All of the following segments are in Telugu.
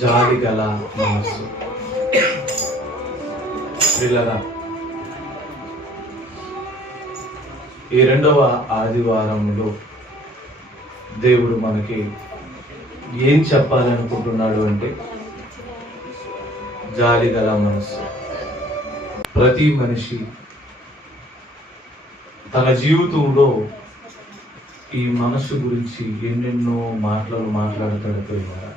జాలి గల మనస్సు. పిల్లరా, ఈ 2వ ఆదివారంలో దేవుడు మనకి ఏం చెప్పాలనుకుంటున్నాడు అంటే జాలి గల మనస్సు. ప్రతి మనిషి తన జీవితంలో ఈ మనసు గురించి ఎన్నెన్నో మాట్లాడతాడు. పిల్లరా,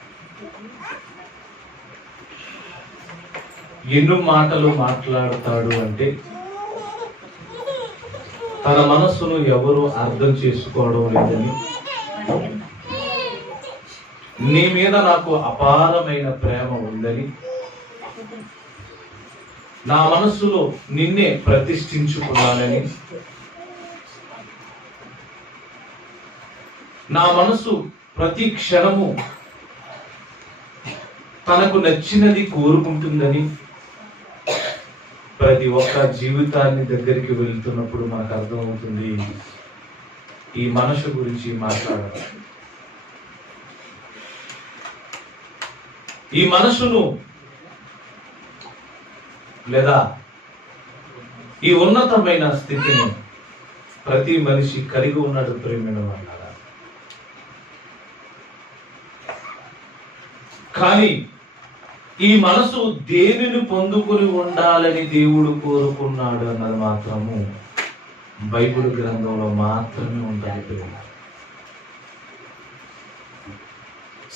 ఎన్నో మాటలు మాట్లాడతాడు అంటే తన మనస్సును ఎవరు అర్థం చేసుకోవడం లేదని, నీ మీద నాకు అపారమైన ప్రేమ ఉందని, నా మనస్సులో నిన్నే ప్రతిష్ఠించుకున్నానని, నా మనసు ప్రతి క్షణము తనకు నచ్చినది కోరుకుంటుందని ప్రతి ఒక్క జీవితాన్ని దగ్గరికి వెళ్తున్నప్పుడు మనకు అర్థమవుతుంది ఈ మనసు గురించి మాట్లాడడం. ఈ మనసును లేదా ఈ ఉన్నతమైన స్థితిని ప్రతి మనిషి కలిగి ఉన్నాడు. ప్రేమైన వాళ్ళ, కానీ ఈ మనసు దేనిని పొందుకొని ఉండాలని దేవుడు కోరుకున్నాడు అన్నది మాత్రము బైబిల్ గ్రంథంలో మాత్రమే ఉంటుంది.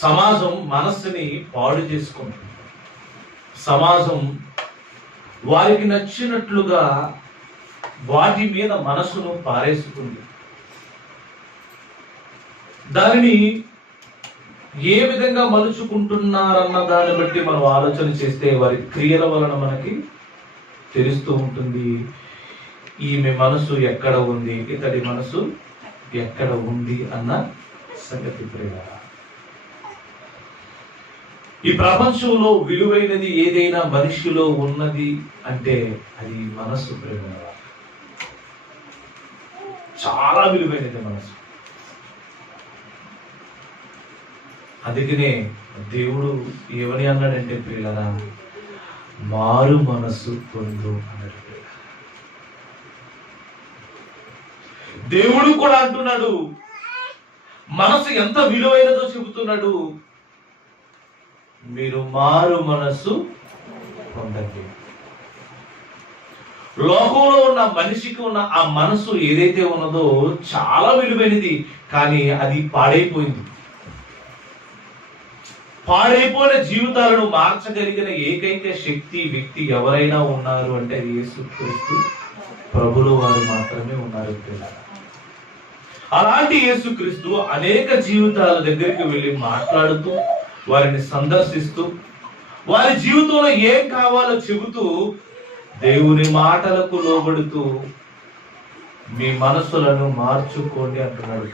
సమాజం మనస్సుని పాడు చేసుకుంటుంది. సమాజం వారికి నచ్చినట్లుగా వాటి మీద మనసును పారేసుకుంది. దానిని ఏ విధంగా మలుచుకుంటున్నారన్న దాన్ని బట్టి మనం ఆలోచన చేస్తే వారి క్రియల వలన మనకి తెలుస్తూ ఉంటుంది ఈమె మనసు ఎక్కడ ఉంది, ఇతడి మనసు ఎక్కడ ఉంది అన్న సంగతి. ప్రియులారా, ఈ ప్రపంచంలో విలువైనది ఏదైనా మనిషిలో ఉన్నది అంటే అది మనసు. ప్రియులారా, చాలా విలువైనది మనసు. అందుకనే దేవుడు ఏమని అన్నాడంటే పిల్లరా, మారు మనస్సు పొందు అన్నాడు. దేవుడు కూడా అంటున్నాడు, మనసు ఎంత విలువైనదో చెబుతున్నాడు. మీరు మారు మనస్సు పొందండి. లోకంలో ఉన్న మనిషికి ఉన్న ఆ మనసు ఏదైతే ఉన్నదో చాలా విలువైనది, కానీ అది పాడైపోయింది. పాడైపోయిన జీవితాలను మార్చగలిగిన ఏకైక వ్యక్తి ఎవరైనా ఉన్నారు అంటే అది యేసుక్రీస్తు ప్రభువు వారు మాత్రమే ఉన్నారు. అలాంటి యేసుక్రీస్తు అనేక జీవితాల దగ్గరికి వెళ్ళి మాట్లాడుతూ, వారిని సందర్శిస్తూ, వారి జీవితంలో ఏం కావాలో చెబుతూ, దేవుని మాటలకు లోబడుతూ మీ మనసులను మార్చుకోండి అంటున్నాడు.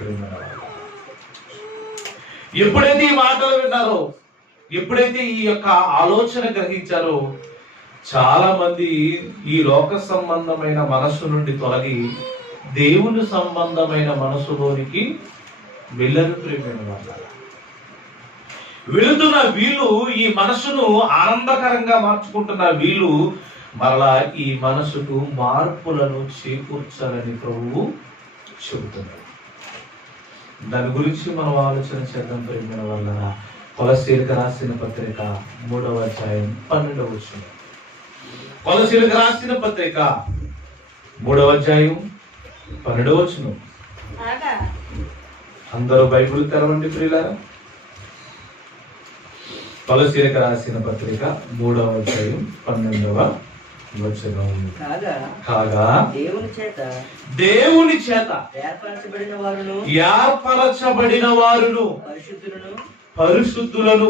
ఎప్పుడైతే ఈ మాటలు విన్నారో, ఎప్పుడైతే ఈ యొక్క ఆలోచన గ్రహించారో, చాలా మంది ఈ లోక సంబంధమైన మనస్సు నుండి తొలగి దేవుని సంబంధమైన మనసులోనికి వెళ్ళరు. ప్రేమైన వాళ్ళ, వెళుతున్న వీళ్ళు ఈ మనసును ఆనందకరంగా మార్చుకుంటున్న వీళ్ళు మరలా ఈ మనసుకు మార్పులను చేకూర్చాలని ప్రభువు చెబుతున్నారు. దాని గురించి మనం ఆలోచన చేద్దాం. ప్రేమైన వాళ్ళ, కొలస్సీలకు రాసిన పత్రిక 3వ అధ్యాయం 12వ వచనం. కొలస్సీలకు రాసిన పత్రిక 3వ అధ్యాయం 12వ వచనం. అందరూ బైబిల్ తెరవండి ప్రియులారా. కొలస్సీలకు రాసిన పత్రిక 3వ అధ్యాయం 12వ వచనం. కాగా దేవుని చేత ఏర్పరచబడిన వారును పరిశుద్ధులను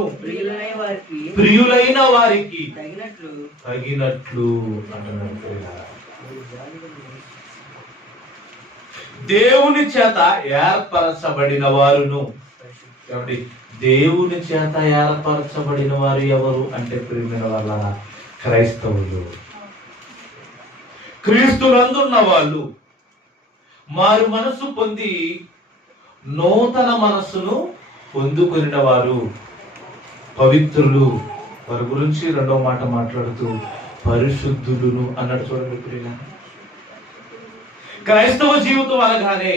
ప్రియులైన వారికి తగినట్లు అంటున్నాడు. దేవుని చేత ఏర్పరచబడిన వారును. కాబట్టి దేవుని చేత ఏర్పరచబడిన వారు ఎవరు అంటే ప్రియమైన వాళ్ళ క్రైస్తవులు, క్రీస్తునందున్న వాళ్ళు, మారు మనసు పొంది నూతన మనస్సును పొందుకొనిన వారు, పవిత్రులు, వారి గురించి రెండవ మాట మాట్లాడుతూ పరిశుద్ధులను అన్నాడు. చూడండి ప్రియులారా, క్రైస్తవ జీవితం అనగానే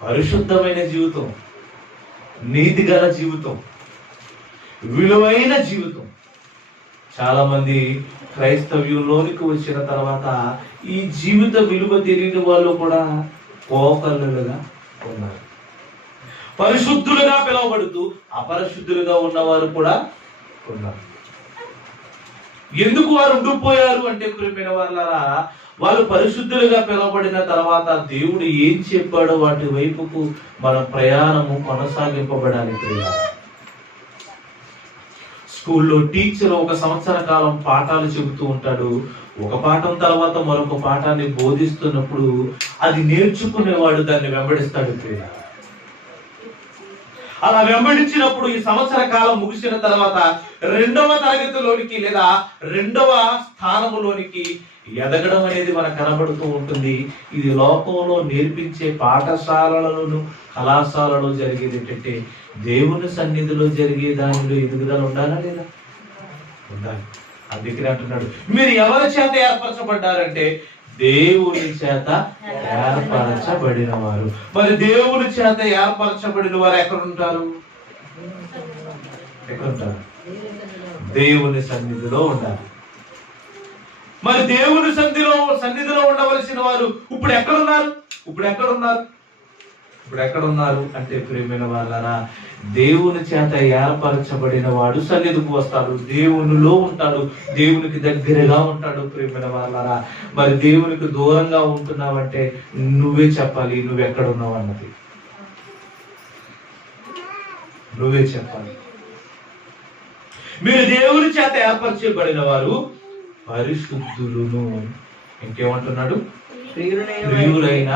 పరిశుద్ధమైన జీవితం, నీతి గల జీవితం, విలువైన జీవితం. చాలా మంది క్రైస్తవ్యంలోనికి వచ్చిన తర్వాత ఈ జీవిత విలువ తెలియని వాళ్ళు కూడా పోకళ్ళుగా ఉన్నారు. పరిశుద్ధులుగా పిలువబడుతూ అపరిశుద్ధులుగా ఉన్నవారు కూడా ఉన్నారు. ఎందుకు వారు ఉండిపోయారు అంటే ప్రియమైన వాళ్ళారా, వాళ్ళు పరిశుద్ధులుగా పిలువబడిన తర్వాత దేవుడు ఏం చెప్పాడో వాటి వైపుకు మన ప్రయాణము కొనసాగింపబడాలి. స్కూల్లో టీచర్ 1 సంవత్సర కాలం పాఠాలు చెబుతూ ఉంటాడు. ఒక పాఠం తర్వాత మరొక పాఠాన్ని బోధిస్తున్నప్పుడు అది నేర్చుకునేవాడు దాన్ని వెంబడిస్తాడు. అలా వెంబడించినప్పుడు ఈ సంవత్సర కాలం ముగిసిన తర్వాత 2వ తరగతిలోనికి లేదా 2వ స్థానములోనికి ఎదగడం అనేది మనకు కనబడుతూ ఉంటుంది. ఇది లోకంలో నేర్పించే పాఠశాలలను కళాశాలలో జరిగేది ఏంటంటే దేవుని సన్నిధిలో జరిగే దానిలో ఎదుగుదల ఉండాలా లేదా? ఉండాలి. అందుకని అంటున్నాడు, మీరు ఎవరి చేత ఏర్పరచబడ్డారంటే దేవుని చేత ఏర్పరచబడిన వారు. మరి దేవుని చేత ఏర్పరచబడిన వారు ఎక్కడ ఉంటారు? దేవుని సన్నిధిలో ఉండాలి. మరి దేవుని సన్నిధిలో ఉండవలసిన వారు ఇప్పుడు ఎక్కడున్నారు అంటే ప్రియమైన వాళ్ళరా, దేవుని చేత ఏర్పరచబడిన వాడు సన్నిధికి వస్తాడు, దేవునిలో ఉంటాడు, దేవునికి దగ్గరగా ఉంటాడు. ప్రియమైన వాళ్ళరా, మరి దేవునికి దూరంగా ఉంటున్నావంటే నువ్వే చెప్పాలి నువ్వెక్కడున్నావు అన్నది. నువ్వే చెప్పాలి. మీరు దేవుని చేత ఏర్పరచబడిన వారు పరిశుద్ధులను. ఇంకేమంటున్నాడు? ప్రియులైన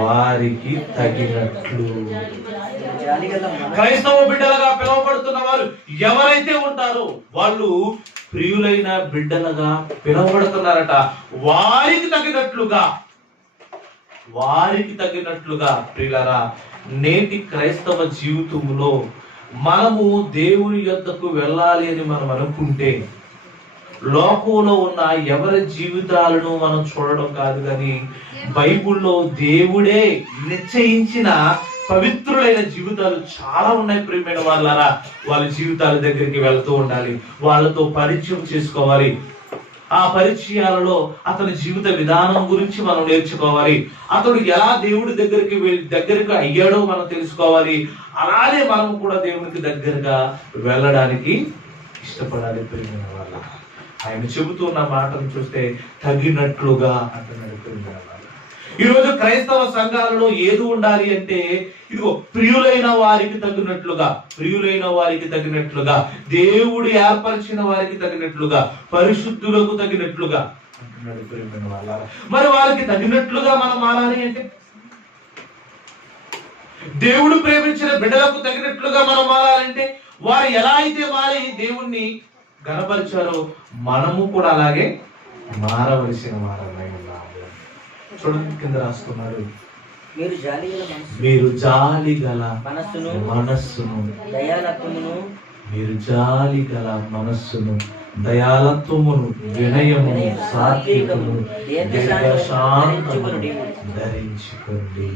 వారికి తగినట్లు. క్రైస్తవ బిడ్డలుగా పిలువబడుతున్న వారు ఎవరైతే ఉంటారో వాళ్ళు ప్రియులైన బిడ్డలుగా పిలువబడుతున్నారట. వారికి తగినట్లుగా ప్రియులరా, నేటి క్రైస్తవ జీవితంలో మనము దేవుని యొద్దకు వెళ్ళాలి అని మనం అనుకుంటే లోకంలో ఉన్న ఎవరి జీవితాలను మనం చూడడం కాదు, కానీ బైబిల్లో దేవుడే నిశ్చయించిన పవిత్రులైన జీవితాలు చాలా ఉన్నాయి. ప్రియమైన వాళ్ళారా, వాళ్ళ జీవితాల దగ్గరికి వెళ్తూ ఉండాలి, వాళ్ళతో పరిచయం చేసుకోవాలి. ఆ పరిచయాలలో అతని జీవిత విధానం గురించి మనం నేర్చుకోవాలి. అతడు ఎలా దేవుడి దగ్గరికి అయ్యాడో మనం తెలుసుకోవాలి. అలానే మనం కూడా దేవునికి దగ్గరగా వెళ్ళడానికి ఇష్టపడాలి. ప్రియమైన వాళ్ళ ఆయన చెబుతున్న మాటను చూస్తే తగినట్లుగా అంటున్నాడు. ప్రియమైన వాళ్ళ, ఈరోజు క్రైస్తవ సంఘాలలో ఏది ఉండాలి అంటే ఇదిగో ప్రియులైన వారికి తగినట్లుగా, దేవుడు ఏర్పరిచిన వారికి తగినట్లుగా, పరిశుద్ధులకు తగినట్లుగా అంటున్నాడు. ప్రియమైన వాళ్ళ, మరి వారికి తగినట్లుగా మనం మారాలి అంటే దేవుడు ప్రేమించిన బిడ్డలకు తగినట్లుగా మనం మారాలంటే వారు ఎలా అయితే మారి దేవుణ్ణి గణపరిచారో మనము కూడా అలాగే మారవలసిన వారమై ఉన్నాము. చూడండి, కింద రాసుకున్నాడు, మీరు జాలి గల మనస్సును దయాలత్వమును వినయమును సాత్వికమును దీర్ఘశాంతమును ధరించుకోండి.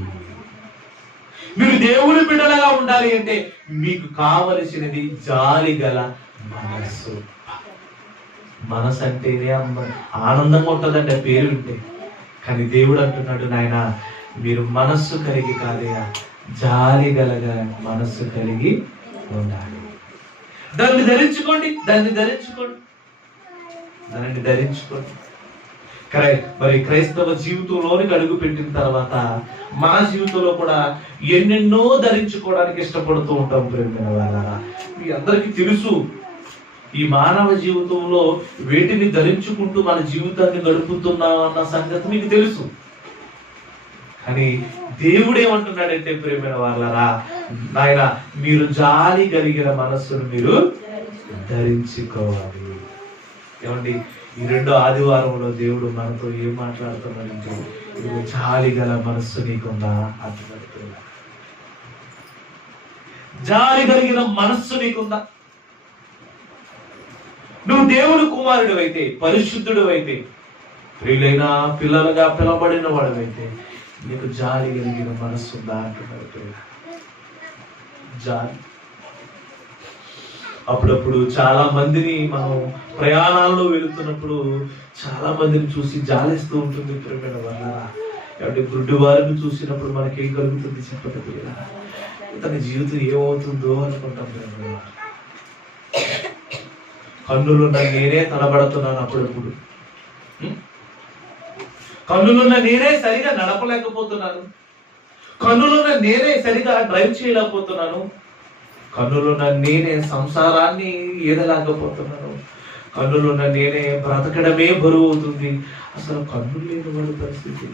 మీరు దేవుని బిడ్డలుగా ఉండాలి అంటే మీకు కావలసినది జాలి గల మనస్సు. మనసు అంటేనే ఆనందంగా ఉంటుందండి ఆ పేరు వింటే. కానీ దేవుడు అంటున్నాడు, నాయన మీరు మనస్సు కలిగి కాదయా, జాలి గలగా మనస్సు కలిగి ఉండాలి. దాన్ని ధరించుకోండి. మరి క్రైస్తవ జీవితంలోనికి అడుగు పెట్టిన తర్వాత మన జీవితంలో కూడా ఎన్నెన్నో ధరించుకోవడానికి ఇష్టపడుతూ ఉంటాం. ప్రేమైన వాళ్ళారా, మీ అందరికీ తెలుసు, ఈ మానవ జీవితంలో వేటిని ధరించుకుంటూ మన జీవితాన్ని గడుపుతున్నాం అన్న సంగతి మీకు తెలుసు. కానీ దేవుడు ఏమంటున్నాడంటే ప్రేమైన వాళ్ళారా, నాయన మీరు జాలి కలిగిన మనస్సును మీరు ధరించుకోవాలి. ఏమండి, ఈ 2వ ఆదివారంలో దేవుడు మనతో ఏం మాట్లాడుతున్నాడంటే జాలి గల మనస్సు నీకుందా అంటున్నాడు. జాలి కలిగిన మనస్సు నీకుందా? నువ్వు దేవుని కుమారుడు అయితే, పరిశుద్ధుడు అయితే, ప్రియులైన పిల్లలుగా పిలవబడిన వాడవైతే నీకు జాలి కలిగిన మనస్సు ఉందా అంటున్నారు. జాలి. అప్పుడప్పుడు చాలా మందిని మనం ప్రయాణాల్లో వెళుతున్నప్పుడు చాలా మందిని చూసి జాలిస్తూ ఉంటుంది ప్రియమైన వాళ్ళ. అంటే గుడ్డి వారిని చూసినప్పుడు మనకేం కలుగుతుంది చెప్పండి పిల్లల? తన జీవితం ఏమవుతుందో అనుకుంటాం. కన్నులున్న నేనే తడబడుతున్నాను అప్పుడప్పుడు. కన్నులున్న నేనే సరిగా నడపలేకపోతున్నాను. కన్నులున్న నేనే సరిగా డ్రైవ్ చేయలేకపోతున్నాను. కన్నులున్న నేనే సంసారాన్ని ఈదలేకపోతున్నాను. కన్నులున్న నేనే బ్రతకడమే బరువు అవుతుంది. అసలు కన్నులు లేని వాడి పరిస్థితి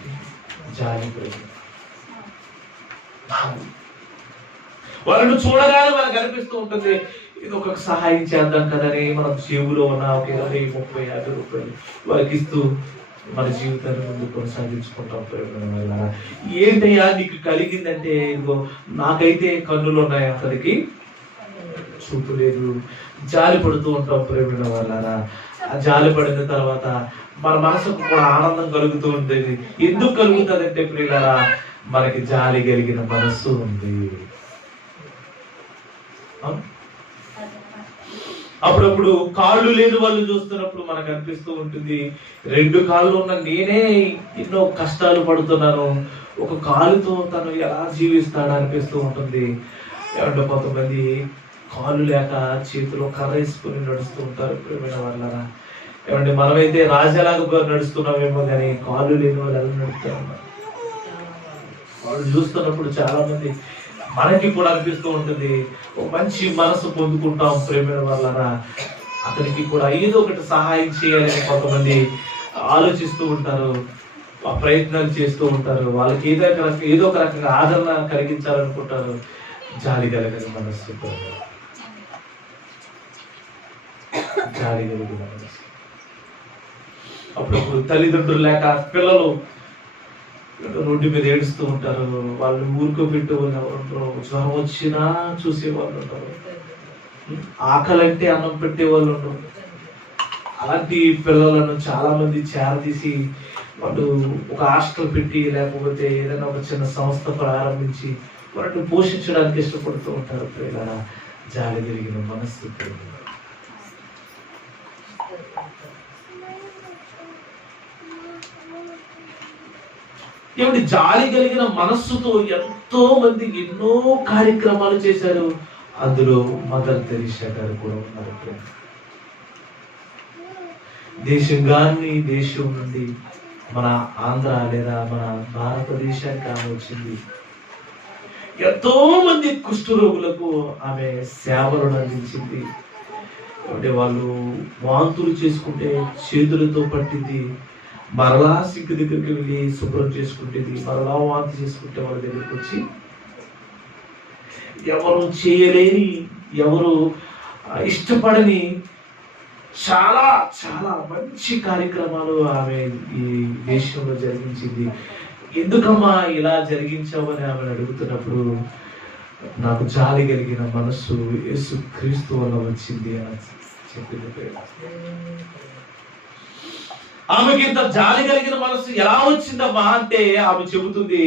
జాలి. వాళ్ళను చూడగానే మనకు అనిపిస్తూ ఉంటుంది, ఇది ఒక సహాయం చేద్దాం కదని మనం చెవులో ఉన్న ఒక 20, 30, 50 రూపాయలు వారికి ఇస్తూ మన జీవితాన్ని ముందు కొనసాగించుకుంటాం. ఏంటయ్యా నీకు కలిగిందంటే, ఇదిగో నాకైతే కన్నులు ఉన్నాయి, అతనికి చూపు లేదు. జాలి పడుతూ ఉంటాం ప్రేమైన వాళ్ళారా. ఆ జాలి పడిన తర్వాత మన మనసుకు కూడా ఆనందం కలుగుతూ ఉంటుంది. ఎందుకు కలుగుతుంది అంటే ప్రియులారా, మనకి జాలి కలిగిన మనస్సు ఉంది. అప్పుడప్పుడు కాళ్ళు లేని వాళ్ళు చూస్తున్నప్పుడు మనకు అనిపిస్తూ ఉంటుంది, 2 కాళ్ళు ఉన్న నేనే ఎన్నో కష్టాలు పడుతున్నాను, ఒక కాలుతో తను ఎలా జీవిస్తాడు అనిపిస్తూ ఉంటుంది. ఏమంటే కొంతమంది కాళ్ళు లేక చేతిలో కర్ర వేసుకుని నడుస్తూ ఉంటారు ప్రియమైన వాళ్ళరా. ఏమంటే మనమైతే రాజాలాగా నడుస్తున్నామేమో కానీ కాళ్ళు లేని వాళ్ళు ఎలా నడుస్తూ ఉన్నారు. వాళ్ళు చూస్తున్నప్పుడు చాలా మంది మనకి కూడా అనిపిస్తూ ఉంటుంది, ఒక మంచి మనసు పొందుకుంటాం ప్రేమైన వాళ్ళరా. అతనికి కూడా ఏదో ఒకటి సహాయం చేయాలని కొంతమంది ఆలోచిస్తూ ఉంటారు, ప్రయత్నాలు చేస్తూ ఉంటారు. వాళ్ళకి ఏదో ఒక రకంగా ఆదరణ కలిగించాలనుకుంటారు. జాలి కలిగిన మనస్సు, జాలి కలిగిన మనస్సు. అప్పుడప్పుడు తల్లిదండ్రులు లేక పిల్లలు రోడ్డు మీద ఏడుస్తూ ఉంటారు. వాళ్ళు ఊరుకోబెట్టే వాళ్ళు ఎవరు ఉంటారు, జ్వరం వచ్చినా చూసే వాళ్ళు ఉంటారు, ఆకలంటే అన్నం పెట్టే వాళ్ళు ఉంటారు. అలాంటి పిల్లలను చాలా మంది చేరదీసి వాళ్ళు ఒక హాస్టల్ పెట్టి లేకపోతే ఏదైనా ఒక చిన్న సంస్థ ప్రారంభించి వాటిని పోషించడానికి ఇష్టపడుతూ ఉంటారు. పిల్లల జాలి కలిగిన మనస్సు. ఏమిటి జాలి కలిగిన మనస్సుతో ఎంతో మంది ఎన్నో కార్యక్రమాలు చేశారు. అందులో మదర్ తెరీసా గారు కూడా ఉన్నారు. దేశం నుండి మన ఆంధ్ర లేదా మన భారతదేశానికి ఆమె వచ్చింది. ఎంతో మంది కుష్ఠరోగులకు ఆమె సేవలను అందించింది. అంటే వాళ్ళు వాంతులు చేసుకుంటే చేతులతో పట్టింది, మరలా సింక్ దగ్గరికి వెళ్ళి శుభ్రం చేసుకుంటేది, మరలా వాంతి చేసుకుంటే వాళ్ళ దగ్గరికి వచ్చి ఎవరు చేయలేని, ఎవరు ఇష్టపడని చాలా చాలా మంచి కార్యక్రమాలు ఆమె ఈ దేశంలో జరిగించింది. ఎందుకమ్మా ఇలా జరిగించావని ఆమెను అడుగుతున్నప్పుడు, నాకు జాలి కలిగిన మనస్సు యేసు క్రీస్తు వల్ల వచ్చింది అని చెప్పింది. ఆమెకి ఇంత జాలి కలిగిన మనస్సు ఎలా వచ్చిందమ్మా అంటే ఆమె చెబుతుంది,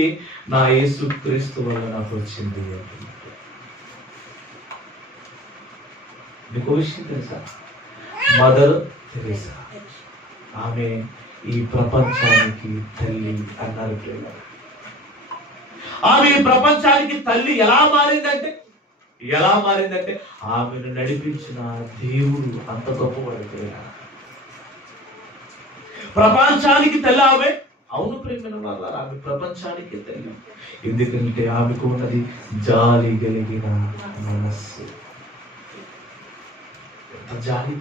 నా యేసు క్రీస్తు వల్ల నాకు వచ్చింది. మీకు విషయం తెలుసా? మదర్ తెరీసా ఆమె ఈ ప్రపంచానికి తల్లి అన్నారు. ఆమె ఈ ప్రపంచానికి తల్లి ఎలా మారిందంటే ఆమెను నడిపించిన దేవుడు అంత గొప్పవాడు. ప్రపంచానికి తల్లి ఆమె. అవును ప్రేమైన వాళ్ళ, ఆమె ప్రపంచానికి తల్లి. ఎందుకంటే ఆమెకు ఉన్నది జాలి కలిగిన మనస్సు. జాలి.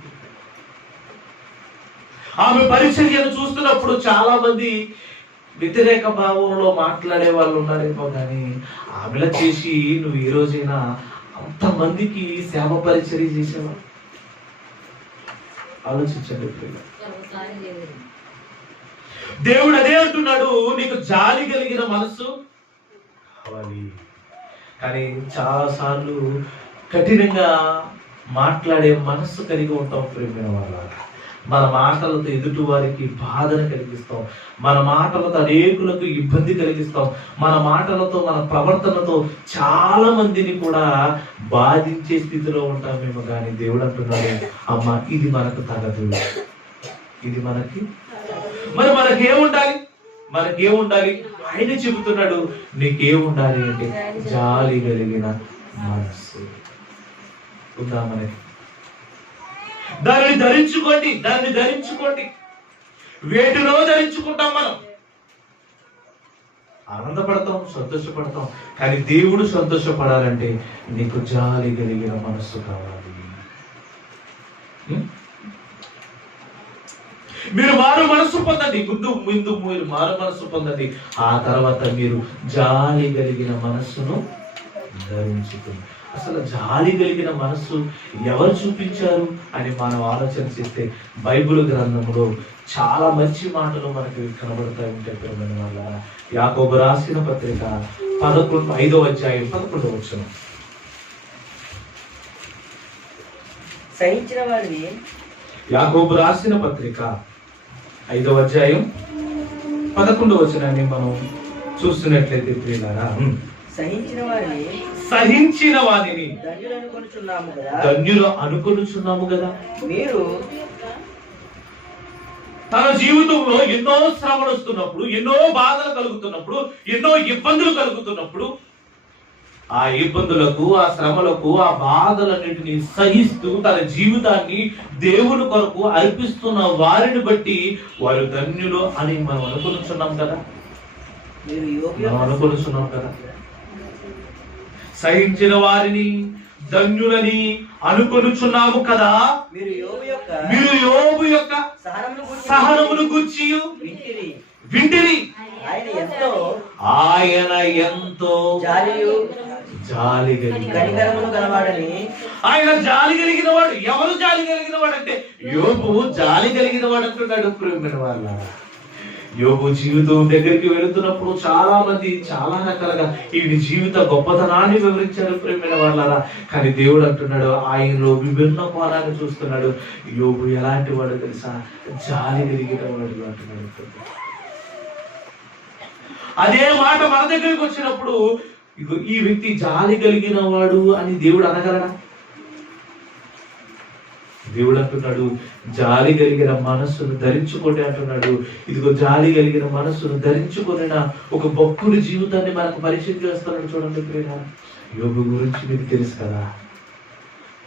ఆమె పరిచర్యను చూస్తున్నప్పుడు చాలా మంది వ్యతిరేక భావంలో మాట్లాడే వాళ్ళు ఉన్నారేమో కానీ ఆమెలా చేసి నువ్వు ఈ రోజైనా అంతమందికి సేవ పరిచర్య చేసావా? ఆలోచించండి. దేవుడు అదే అంటున్నాడు, నీకు జాలి కలిగిన మనస్సు కావాలి. కానీ చాలా సార్లు కఠినంగా మాట్లాడే మనస్సు కలిగి ఉంటాం ప్రేమైన వాళ్ళ. మన మాటలతో ఎదుటి వారికి బాధను కలిగిస్తాం, మన మాటలతో అనేకులకు ఇబ్బంది కలిగిస్తాం, మన మాటలతో మన ప్రవర్తనతో చాలా మందిని కూడా బాధించే స్థితిలో ఉంటాం మేము. కానీ దేవుడు అంటున్నాడు, అమ్మ ఇది మనకు తగదు, ఇది మరి మనకేముండాలి? ఆయన చెబుతున్నాడు, నీకేముండాలి అంటే జాలి కలిగిన మనస్సు ఉందా మనకి? దానిని ధరించుకోండి. వేటిలో ధరించుకుంటాం మనం? ఆనందపడతాం, సంతోషపడతాం. కానీ దేవుడు సంతోషపడాలంటే నీకు జాలి కలిగిన మనస్సు కావాలి. మీరు మారు మనస్సు పొందండి, ముందు మీరు మారు మనస్సు పొందండి. ఆ తర్వాత మీరు జాలి కలిగిన మనస్సును ధరించుకోండి. అసలు జాలి కలిగిన మనస్సు ఎవరు చూపించారు అని మనం ఆలోచన చేస్తే బైబిల్ గ్రంథంలో చాలా మంచి మాటలు మనకి కనబడతా ఉంటాయి ప్రియమైన వాళ్ళ. యాకోబు రాసిన పత్రిక 5వ అధ్యాయం 11వ వచనం. సహించిన వారిని, యాకోబు రాసిన పత్రిక 5వ అధ్యాయం 11వ వచనాన్ని మనం చూస్తున్నట్లయితే ప్రియులారా, సహించిన వారిని ధన్యులు అనుకొనుచున్నాము కదా. మీరు తన జీవితంలో ఎన్నో శ్రమలు వస్తున్నప్పుడు, ఎన్నో బాధలు కలుగుతున్నప్పుడు, ఎన్నో ఇబ్బందులు కలుగుతున్నప్పుడు, ఆ ఇబ్బందులకు, ఆ శ్రమలకు, ఆ బాధలన్నింటినీ సహిస్తూ తన జీవితాన్ని దేవుని కొరకు అర్పిస్తున్న వారిని బట్టి వారు ధన్యులు అని మనం అనుకొనుచున్నాం కదా. సహించిన వారిని ధన్యులని అనుకొనుచున్నాము కదా. మీరు యోబు యొక్క సహనమును గూర్చి వింటిరి. ఆయన ఎంతో జాలి గలవాడని. ఆయన జాలి కలిగిన వాడు. ఎవరు జాలి కలిగిన వాడు అంటే యోబు జాలి కలిగిన వాడు అంటున్నాడు ప్రియమైన వాళ్ళ. యోబు జీవితం దగ్గరికి వెళుతున్నప్పుడు చాలా మంది చాలా రకాలుగా ఈ జీవిత గొప్పతనాన్ని వివరించారు ప్రియమైన వాళ్ళారా. కానీ దేవుడు అంటున్నాడు, ఆయనలో విభిన్న కోణాన్ని చూస్తున్నాడు. యోబు ఎలాంటి వాడు తెలుసా? జాలి కలిగిన వాడు అంటున్నాడు. అదే మాట మన దగ్గరికి వచ్చినప్పుడు ఈ వ్యక్తి జాలి కలిగిన వాడు అని దేవుడు అనగలడా? దేవుడు అంటున్నాడు, జాలి కలిగిన మనస్సును ధరించుకోండి అంటున్నాడు. ఇదిగో జాలి కలిగిన మనస్సును ధరించుకుని ఒక భక్తుడి జీవితాన్ని మనకు పరిచయం చేస్తున్నాడు. చూడండి ప్రియులారా, యోబు గురించి మీకు తెలుసు కదా.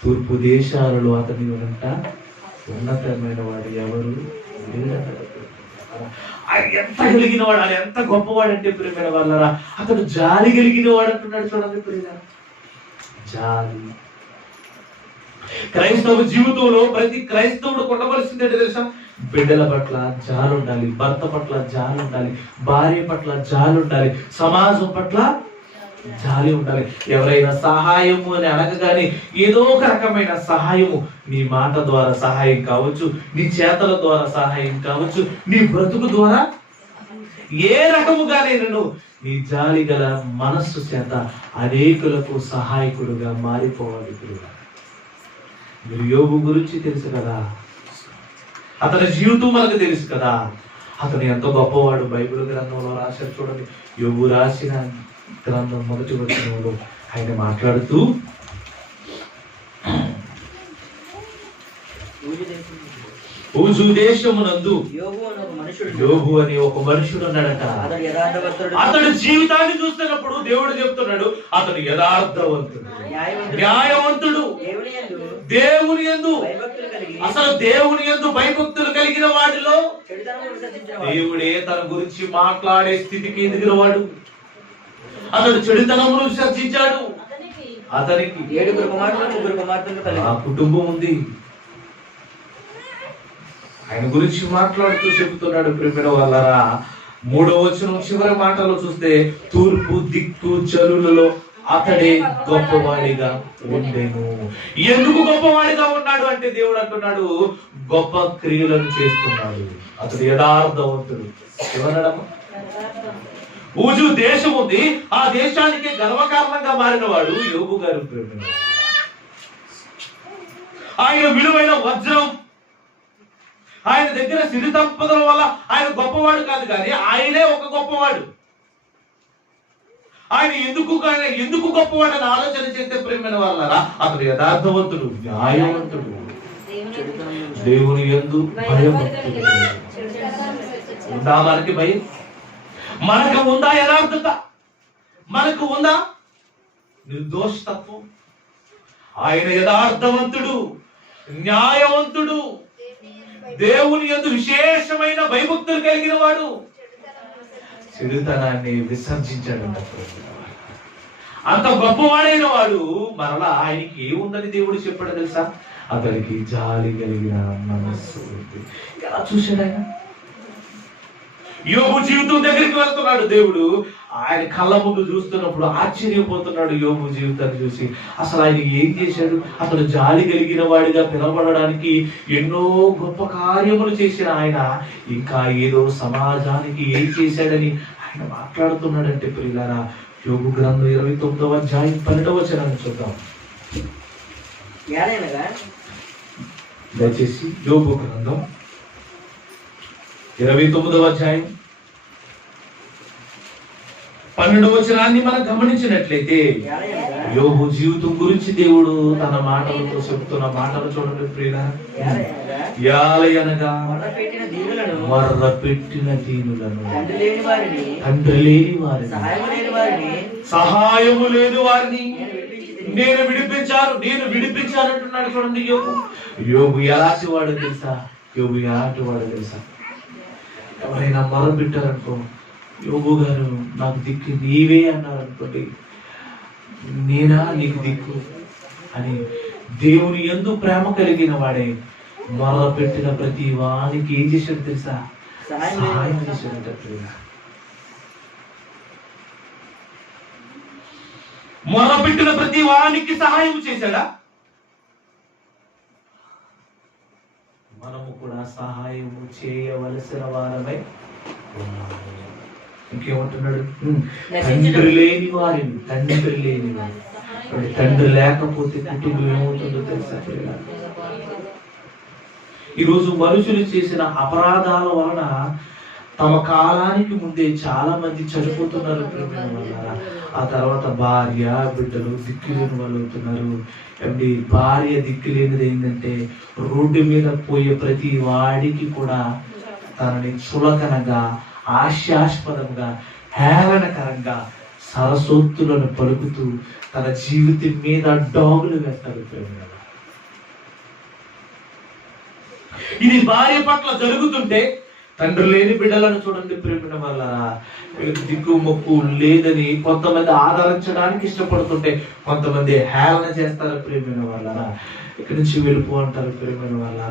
తూర్పు దేశాలలో అతని వెంట ఉన్నతమైన వాడు ఎవరు? ఆయన ఎంత కలిగిన వాడు, ఆయన ఎంత గొప్పవాడు అంటే ప్రియమైన వాళ్ళరా, అతడు జాలి కలిగిన వాడు అంటున్నాడు. చూడండి ప్రియులారా, జాలి. క్రైస్తవ జీవితంలో ప్రతి క్రైస్తవుడు కొట్టవలసింది ఏంటో తెలుసా? బిడ్డల పట్ల జాలి ఉండాలి, భర్త పట్ల జాలి ఉండాలి, భార్య పట్ల జాలి ఉండాలి, సమాజం పట్ల జాలి ఉండాలి. ఎవరైనా సహాయము అని అనగానే ఏదో ఒక రకమైన సహాయము, నీ మాట ద్వారా సహాయం కావచ్చు, నీ చేతల ద్వారా సహాయం కావచ్చు, నీ బ్రతుకు ద్వారా ఏ రకముగానైనా నీ జాలి గల మనస్సు చేత అనేకులకు సహాయకుడుగా మారిపోవాలి. మీరు యోబు గురించి తెలుసు కదా, అతని జీవితం మనకు తెలుసు కదా. అతను ఎంతో గొప్పవాడు. బైబిల్ గ్రంథంలో రాశారు చూడండి. యోబు రాసిన గ్రంథం 1వ వచనంలో ఆయన మాట్లాడుతూ, ఊజు దేశమునందు యోబు అని ఒక మనుషుడు ఉన్నాడట. అతడు జీవితాన్ని చూస్తున్నప్పుడు దేవుడు చెప్తున్నాడు, అతడు యథార్థవంతుడు, న్యాయవంతుడు, దేవుని యందు, అసలు దేవుని యందు భయభక్తులు కలిగిన వాడిలో దేవుడే తన గురించి మాట్లాడే స్థితికి ఎదిగిన వాడు. అతడు చెడుతనమును విసర్జించాడు. అతనికి 7 కుమార్తెలు, ఆ కుటుంబం ఉంది. ఆయన గురించి మాట్లాడుతూ చెబుతున్నాడు ప్రియమైన వాళ్ళరా. 3వ వచనం చివరి మాటలో చూస్తే, తూర్పు దిక్కు జనులలో అతడే గొప్పవాడిగా ఉండేను. ఎందుకు గొప్పవాడిగా ఉన్నాడు అంటే దేవుడు అంటున్నాడు, గొప్ప క్రియలను చేస్తున్నాడు. అతడు యథార్థవంతుడు. ఏమన్నాడమ్మా? ఊజు దేశం ఉంది, ఆ దేశానికి గర్వకారణంగా మారిన వాడు యోబు గారు. ఆయన విలువైన వజ్రం. ఆయన దగ్గర సిరి సంపదల వల్ల ఆయన గొప్పవాడు కాదు, కానీ ఆయనే ఒక గొప్పవాడు. ఆయన ఎందుకు గొప్పవాడు అని ఆలోచన చేస్తే ప్రేమైన వాళ్ళారా, అతడు యథార్థవంతుడు, న్యాయవంతుడు, దేవుని యందు భయభక్తుడు. ఉందా మనకి భయం? మనకు ఉందా యథార్థత? మనకు ఉందా నిర్దోషతత్వం? ఆయన యథార్థవంతుడు, న్యాయవంతుడు, దేవుని యందు విశేషమైన భయభక్తులు కలిగిన వాడు. చెడుతనాన్ని విసర్జించాడు. అంత గొప్పవాడైన వాడు మరలా ఆయనకి ఏముందని దేవుడు చెప్పాడు తెలుసా? అతనికి జాలి కలిగిన మనస్సు ఉంది. ఎలా చూశాడు ఆయన? యోబు జీవితం దగ్గరికి వెళ్తున్నాడు దేవుడు. ఆయన కళ్ళ ముందు చూస్తున్నప్పుడు ఆశ్చర్యపోతున్నాడు యోబు జీవితాన్ని చూసి. అసలు ఆయన ఏం చేశాడు? అతను జాలి కలిగిన వాడిగా పిలవడానికి ఎన్నో గొప్ప కార్యములు చేసిన ఆయన ఇంకా ఏదో సమాజానికి ఏం చేశాడని ఆయన మాట్లాడుతున్నాడంటే ప్రియులారా, యోబు గ్రంథం 29వ అధ్యాయం 12వ వచనాన్ని చూద్దాం. దయచేసి యోబు గ్రంథం 29వ అధ్యాయం 12వ వచనాన్ని మనం గమనించినట్లయితే, యోబు జీవితం గురించి దేవుడు తన మాటలతో చెప్తున్న మాటలు చూడండి ప్రియులారా. యాలయనగా మర్ర పెట్టిన దీనులను, తండ్రి లేని వారిని, సహాయము లేని వారిని నేను విడిపించాను అంటున్నాడు. చూడండి యోబు ఎలాంటి వాడు తెలుసా? ఎవరైనా మొర పెట్టారనుకో, యోబు గారు నాకు దిక్కు నీవే అన్నారు అనుకోండి, నేనా నీకు దిక్కు అని దేవుని యందు ప్రేమ కలిగిన వాడే మొర పెట్టిన ప్రతి వానికి ఏం చేశాడు తెలుసా? సహాయం చేశాడు. మొర పెట్టిన ప్రతి వానికి సహాయం చేశాడా? మనము కూడా సహాయము చేయవలసిన వారమై ఇంకేమంటున్నాడు? తండ్రి లేని వారిని. తండ్రి లేకపోతే కుటుంబం ఏమవుతుందో తెలుసా? ఈరోజు మనుషులు చేసిన అపరాధాల వలన తమ కాలానికి ముందే చాలా మంది చనిపోతున్నారు. ఆ తర్వాత భార్య బిడ్డలు దిక్కులేని వాళ్ళు అవుతున్నారు. భార్య దిక్కులేనిది ఏంటంటే, రోడ్డు మీద పోయే ప్రతి వాడికి కూడా తనని చులకనగా, హాస్యాస్పదంగా, హేళనకరంగా సరసోత్తులను పలుకుతూ తన జీవితం మీద డాగులు వేస్తారు. ఇది భార్య పట్ల జరుగుతుంటే, తండ్రి లేని బిడ్డలను చూడండి ప్రేమిన వల్ల వీళ్ళకి దిక్కు మొక్కు లేదని కొంతమంది ఆదరించడానికి ఇష్టపడుతుంటే, కొంతమంది హేళన చేస్తారు ప్రేమిన వల్ల. ఇక్కడి నుంచి వెళ్ళిపో అంటారు ప్రేమిన వల్ల.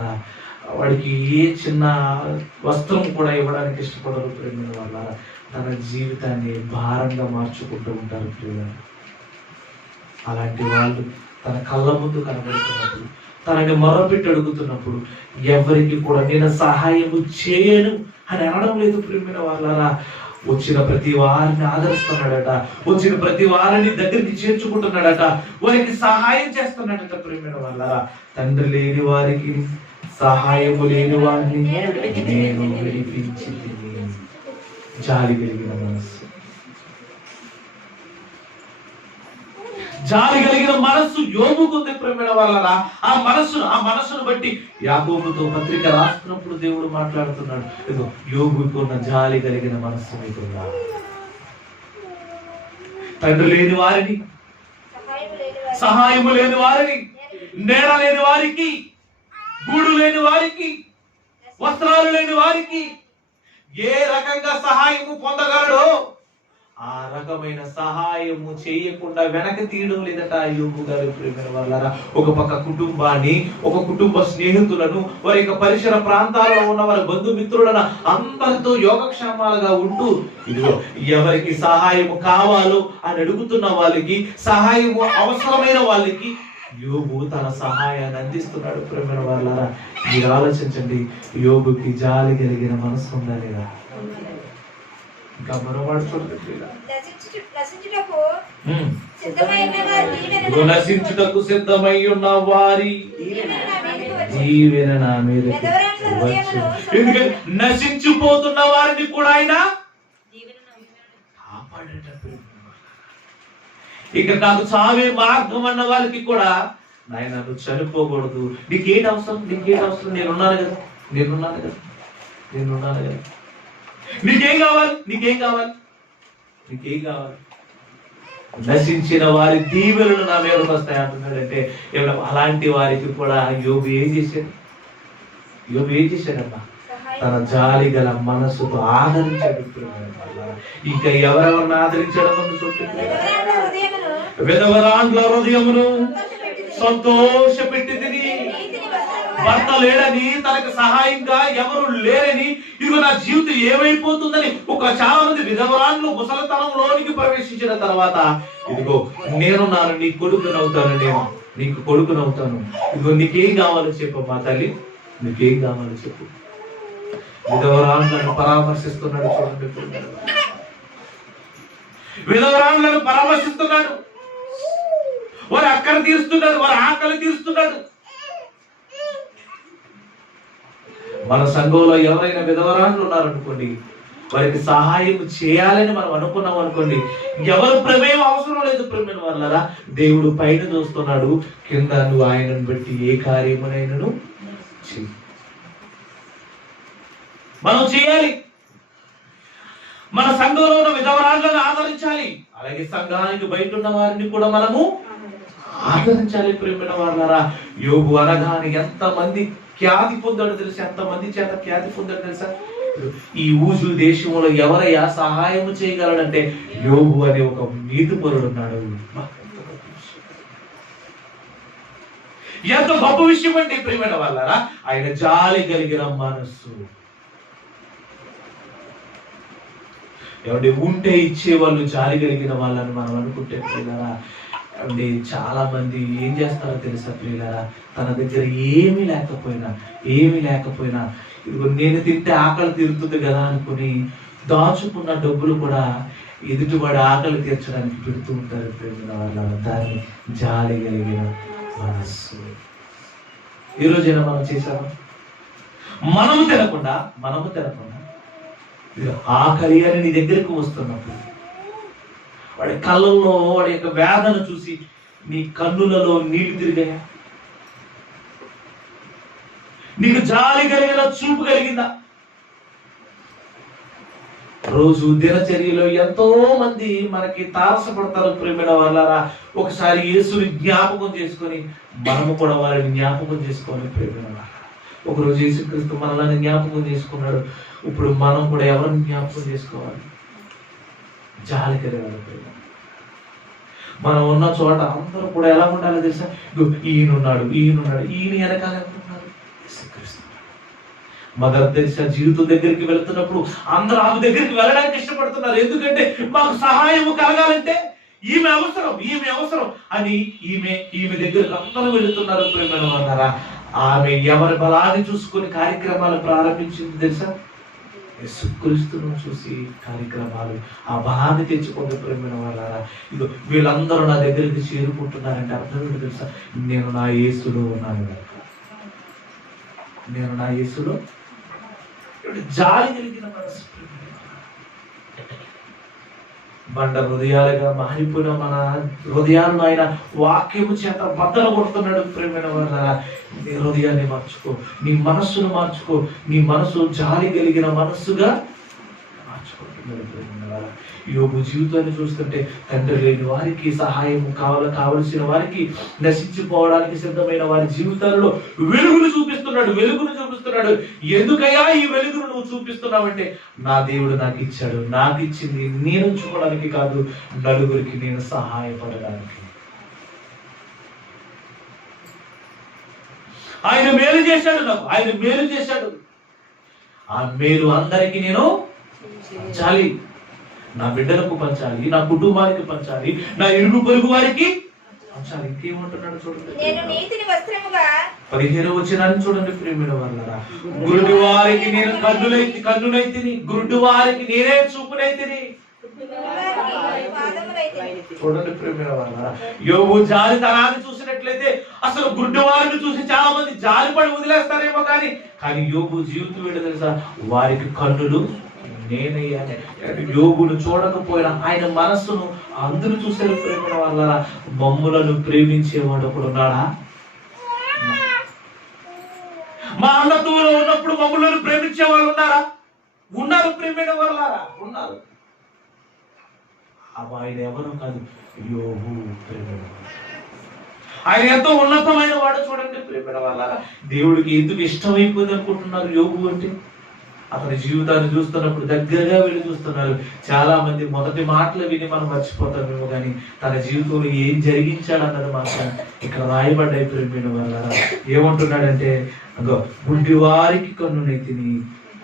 వాడికి ఏ చిన్న వస్త్రం కూడా ఇవ్వడానికి ఇష్టపడరు ప్రేమిన వల్ల. తన జీవితాన్ని భారంగా మార్చుకుంటూ ఉంటారు ప్రేమ. అలాంటి వాళ్ళు తన కళ్ళ ముందు కనబడుతున్నప్పుడు, తనని మొరపెట్టి అడుగుతున్నప్పుడు ఎవరికి కూడా నేను సహాయము చేయను అని అనడం లేదు ప్రేమిన వాళ్ళరా. వచ్చిన ప్రతి వారిని ఆదరిస్తున్నాడట, వచ్చిన ప్రతి వారిని దగ్గరికి చేర్చుకుంటున్నాడట, వారికి సహాయం చేస్తున్నాడట ప్రేమిన వాళ్ళరా. తండ్రి లేని వారికి, సహాయము లేని వారిని నేను విడిపించింది. జాలి కలిగిన మనస్సు, జాలి కలిగిన మనస్సు యోబుకుంది ప్రేమిన వాళ్ళరా. ఆ మనస్సును బట్టి యాకోబుతో పత్రిక రాస్తున్నప్పుడు దేవుడు మాట్లాడుతున్నాడు, ఏదో యోబుకున్న జాలి కలిగిన మనస్సు మీకుందా? తండ్రి లేని వారిని, సహాయము లేని వారిని, నేల లేని వారికి, గూడు లేని వారికి, వస్త్రాలు లేని వారికి ఏ రకంగా సహాయము పొందగలడో ఆ రకమైన సహాయము చేయకుండా వెనక తీయడం లేదట యోబు గారి ప్రేమిన వాళ్ళరా. ఒక పక్క కుటుంబాన్ని, ఒక కుటుంబ స్నేహితులను, వారి యొక్క పరిసర ప్రాంతాల్లో ఉన్న వారి బంధుమిత్రులను అందరితో యోగక్షేమాలుగా ఉంటూ, ఇదిగో ఎవరికి సహాయము కావాలో అని అడుగుతున్న వాళ్ళకి, సహాయము అవసరమైన వాళ్ళకి యోబు తన సహాయాన్ని అందిస్తున్నాడు ప్రేమిన వాళ్ళరా. మీరు ఆలోచించండి, యోబుకి జాలి కలిగిన మనసు ఉందా లేదా? ఇంకా మరోవాడు చూడండి, నశించుటకు సిద్ధమై ఉన్న వారి దీవెన నా మీద ఎందుకంటే నశించిపోతున్న వారిని కూడా ఆయన కాపాడేటప్పుడు ఇక నాకు చావే మార్గం అన్న వాళ్ళకి కూడా నాయన నువ్వు చనిపోకూడదు, నీకేంటి అవసరం, నేనున్నాను కదా, నీకేం కావాలి, నశించిన వారి దీవెనలు నా మీదకి వస్తాయి అంటున్నాడంటే అలాంటి వారికి కూడా యోబు ఏం చేశాడమ్మా, తన జాలి గల మనసుతో ఆదరించాడు. ఇక ఎవరెవరిని ఆదరించడం విధవరాండ్ల హృదయమును సంతోషపెట్టి తిని, భర్త లేడని, తనకు సహాయంగా ఎవరు లేరని, ఇదిగో నా జీవితం ఏమైపోతుందని చాలా మంది విధవరాండ్లు ముసలితనంలోనికి ప్రవేశించిన తర్వాత ఇదిగో నేనున్నాను, నీ కొడుకునవుతాను, నేను నీకు కొడుకునవుతాను, ఇదిగో నీకేం కావాలో చెప్పు మా తల్లి, నీకేం కావాలో చెప్పు. విధవరాండ్లను పరామర్శిస్తున్నాడు చూడండి, విధవరాండ్లను పరామర్శిస్తున్నాడు, వారి అక్కర తీరుస్తున్నాడు, వారి ఆకలి తీరుస్తున్నాడు. మన సంఘంలో ఎవరైనా విధవరాండ్లు ఉన్నారనుకోండి, వారికి సహాయం చేయాలని మనం అనుకున్నాం అనుకోండి, ఎవరు ప్రమేయం అవసరం లేదు. ప్రమేయం వల్ల దేవుడు పైన చూస్తున్నాడు, కింద నువ్వు ఆయనను బట్టి ఏ కార్యమునైనను చెయ్యి. మనం చేయాలి, మన సంఘంలో ఉన్న విధవరాండ్లను ఆదరించాలి, అలాగే సంఘానికి బయట ఉన్న వారిని కూడా మనము ఆదరించాలి. ప్రేమైన వాళ్ళారా, యోబు అనగానే ఎంతమంది ఖ్యాతి పొందాడు తెలుసా, ఎంతమంది చేత ఖ్యాతి పొందాడు తెలుసా. ఈ ఊజు దేశంలో ఎవరయ్యా సహాయం చేయగలడంటే యోబు అనే ఒక నీతిపరుడు ఉన్నాడు. ఎంత గొప్ప విషయం అండి ప్రియమైన వాళ్ళారా, ఆయన జాలి కలిగిన మనస్సు. ఏమంటే ఉంటే ఇచ్చేవాళ్ళు జాలి కలిగిన వాళ్ళని మనం అనుకుంటే ప్రియులారా, అంటే చాలా మంది ఏం చేస్తారో తెలుసా ప్రియులారా, తన దగ్గర ఏమీ లేకపోయినా ఇదిగో నేను తింటే ఆకలి తీరుతుంది కదా అనుకుని దాచుకున్న డబ్బులు కూడా ఎదుటివాడి ఆకలి తీర్చడానికి పెడుతూ ఉంటారు ప్రేమిన వాళ్ళ. దాన్ని జాలి కలిగిన మనస్సు. ఈరోజైనా మనం చేసామా? మనము తినకుండా ఆకలి అని నీ దగ్గరకు వస్తున్నప్పుడు వాడి కళ్ళల్లో వాడి యొక్క వేదన చూసి నీ కన్నులలో నీళ్లు తిరిగాయా? నీకు జాలి కలిగిన చూపు కలిగిందా? రోజు దినచర్యలో ఎంతో మంది మనకి తారసపడతారు ప్రేమిన వాళ్ళారా. ఒకసారి యేసుని జ్ఞాపకం చేసుకొని మనము కూడా వారిని జ్ఞాపకం చేసుకోవాలి ప్రేమిన వాళ్ళ. ఒకరోజు యేసుక్రీస్తు మనల్ని జ్ఞాపకం చేసుకున్నాడు, ఇప్పుడు మనం కూడా ఎవరిని జ్ఞాపకం చేసుకోవాలి? జాలి కలిగిన ప్రేమ. మనం ఉన్న చోట అందరూ కూడా ఎలా ఉండాలి తెలుసా? ఈయనున్నాడు, ఈయన వెనకాల ఉన్నారు యేసుక్రీస్తు. మదర్ తెరిసా జీవితం దగ్గరికి వెళ్తున్నప్పుడు అందరూ ఆమె దగ్గరికి వెళ్ళడానికి ఇష్టపడుతున్నారు. ఎందుకంటే మాకు సహాయం కలగాలంటే ఈమె అవసరం అని ఈమె దగ్గరికి అందరూ వెళుతున్నారు ప్రేమ అన్నారా. ఆమె ఎవరి బలాన్ని చూసుకొని కార్యక్రమాలు ప్రారంభించింది తెలుసా? యేసుక్రీస్తును చూసి కార్యక్రమాలు ఆ బలాన్ని తెచ్చుకునే ప్రేమైన వాళ్ళారా. ఇదో వీళ్ళందరూ నా దగ్గరికి చేరుకుంటున్నారంటే అర్థం ఏంటి తెలుసా? నేను నా యేసులో ఉన్నాను. జాలి కలిగిన మనసు. బండ హృదయాలుగా మారిపోయిన మన హృదయాలను ఆయన వాక్యము చేత బద్దలు కొడుతున్నాడు ప్రేమైన వాళ్ళారా. నీ హృదయాన్ని మార్చుకో, నీ మనస్సును మార్చుకో, నీ మనసు జాలి కలిగిన మనస్సుగా మార్చుకుంటున్నాడు ప్రేమైన వాళ్ళ. యోబు జీవితాన్ని చూస్తుంటే తండ్రి లేని వారికి సహాయం కావలసిన వారికి, నశించిపోవడానికి సిద్ధమైన వారి జీవితాలలో వెలుగును చూపిస్తున్నాడు. ఎందుకయ్యా ఈ వెలుగును నువ్వు చూపిస్తున్నావంటే, నా దేవుడు నాకు ఇచ్చాడు, నాకు ఇచ్చింది నేను ఉంచుకోవడానికి కాదు, నలుగురికి నేను సహాయపడడానికి. ఆయన మేలు చేశాడు. ఆ మేలు అందరికీ నేను పంచాలి. నా బిడ్డలకు పంచాలి, నా కుటుంబానికి పంచాలి, నా ఇరుగు పొరుగు వారికి పంచాలి. ఇంకేమంటున్నాడు చూడండి, 15వ వచనాన్ని చూడండి ప్రేమిన వాళ్ళరా. గురుడి వారికి నేను కన్నునైతిని, గురుడి వారికి నేనే చూపునైతిని, చూడండి ప్రేమైన వాళ్ళారా, యోబు జాలితనాన్ని చూసినట్లయితే అసలు గుడ్డివారిని చూసి చాలా మంది జాలిపడి వదిలేస్తారేమో కానీ యోబు జీవితం ఏంటో తెలుసా, వారికి కన్నులు నేనయ్యా. యోబును చూడకపోయినా ఆయన మనస్సును అందరూ చూశారు ప్రేమైన వాళ్ళారా. మమ్ములను ప్రేమించేవాడు ఒకడు ఉన్నాడా? మా అన్నతూలో ఉన్నప్పుడు మమ్ములను ప్రేమించే వాళ్ళు ఉన్నారా? ఉన్నారు ప్రేమైన వాళ్ళారా, ఉన్నారు. ఆయన ఎవరు కాదు, యోబు ప్రేమైన. ఆయన ఎంతో ఉన్నతమైన వాడు చూడండి ప్రేమైన వాళ్ళారా. దేవుడికి ఎందుకు ఇష్టమైపోయింది అనుకుంటున్నారు యోబు అంటే? అతని జీవితాన్ని చూస్తున్నప్పుడు దగ్గరగా వెళ్ళి చూస్తున్నారు. చాలా మంది మొదటి మాటలు విని మనం మర్చిపోతామేమో కానీ తన జీవితంలో ఏం జరిగించాడు అన్నది మాత్రం ఇక్కడ రాయబడ్డాయి ప్రేమైన వాళ్ళారా. ఏమంటున్నాడంటే, గుడ్డి వారికి కన్నునైతిని,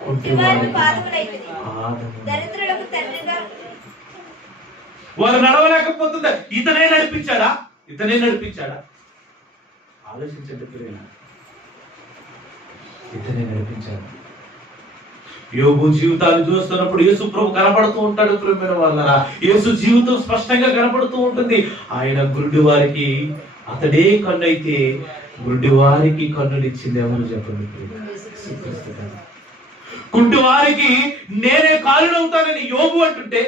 కుంటివారికి వారు నడవలేకపోతుందా? ఇతనే నడిపించాడా? ఆలోచించండి ప్రేమ, ఇతనే నడిపించాడు. యోబు జీవితాన్ని చూస్తున్నప్పుడు యేసు ప్రభు కనపడుతూ ఉంటాడు ప్రేమైన వాళ్ళారా. యేసు జీవితం స్పష్టంగా కనపడుతూ ఉంటుంది. ఆయన గుడ్డి వారికి అతడే కన్ను అయితే గుడ్డి వారికి కన్నునిచ్చింది ఎవరు చెప్పండి? కుంటి వారికి నేనే కాలును అవుతానని యోబు అంటుంటే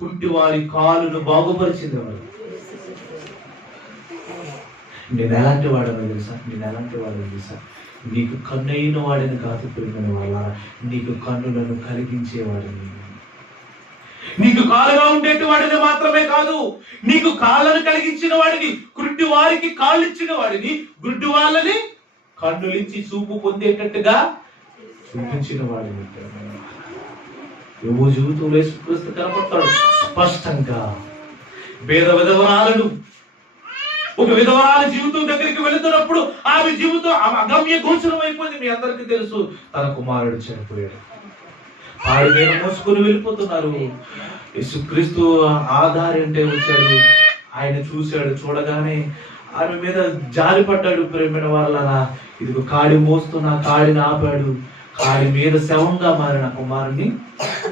కుంటి వారి కాలును బాగుపరిచింది ఎవరు? నేను ఎలాంటి వాడని తెలుసా? నీకు కన్ను అయిన వాడిని కాదు ప్రేమైన వాళ్ళారా, నీకు కన్నులను కలిగించేవాడిని. నీకు కాలుగా ఉండేటి వాడిని మాత్రమే కాదు, నీకు కాళ్ళను కలిగించిన వాడిని, గుడ్డి వారికి కాళ్ళు ఇచ్చిన వాడిని, గుడ్డి వాళ్ళని కన్నులించి చూపు పొందేటట్టుగా చూపించిన వాడిని. యోబు జీవితంలో యేసుక్రీస్తు కనపడతాడు స్పష్టంగా. పేద విధవరాలను, ఒక విధవరాల జీవితం దగ్గరికి వెళుతున్నప్పుడు ఆమె జీవితం అగమ్య గోచరం అయిపోయింది. మీ అందరికీ తెలుసు, తన కుమారుడు చనిపోయాడు. ఆవిడ మీద మోసుకొని వెళ్ళిపోతున్నారు. యేసుక్రీస్తు ఆధారి అంటే వచ్చాడు. ఆయన చూశాడు, చూడగానే ఆమె మీద జాలి పడ్డాడు ప్రేమైన వాళ్ళరా. ఇదిగో కాడి మోస్తున్న కాడిని ఆపాడు. కాడి మీద శవంగా మారిన కుమారుని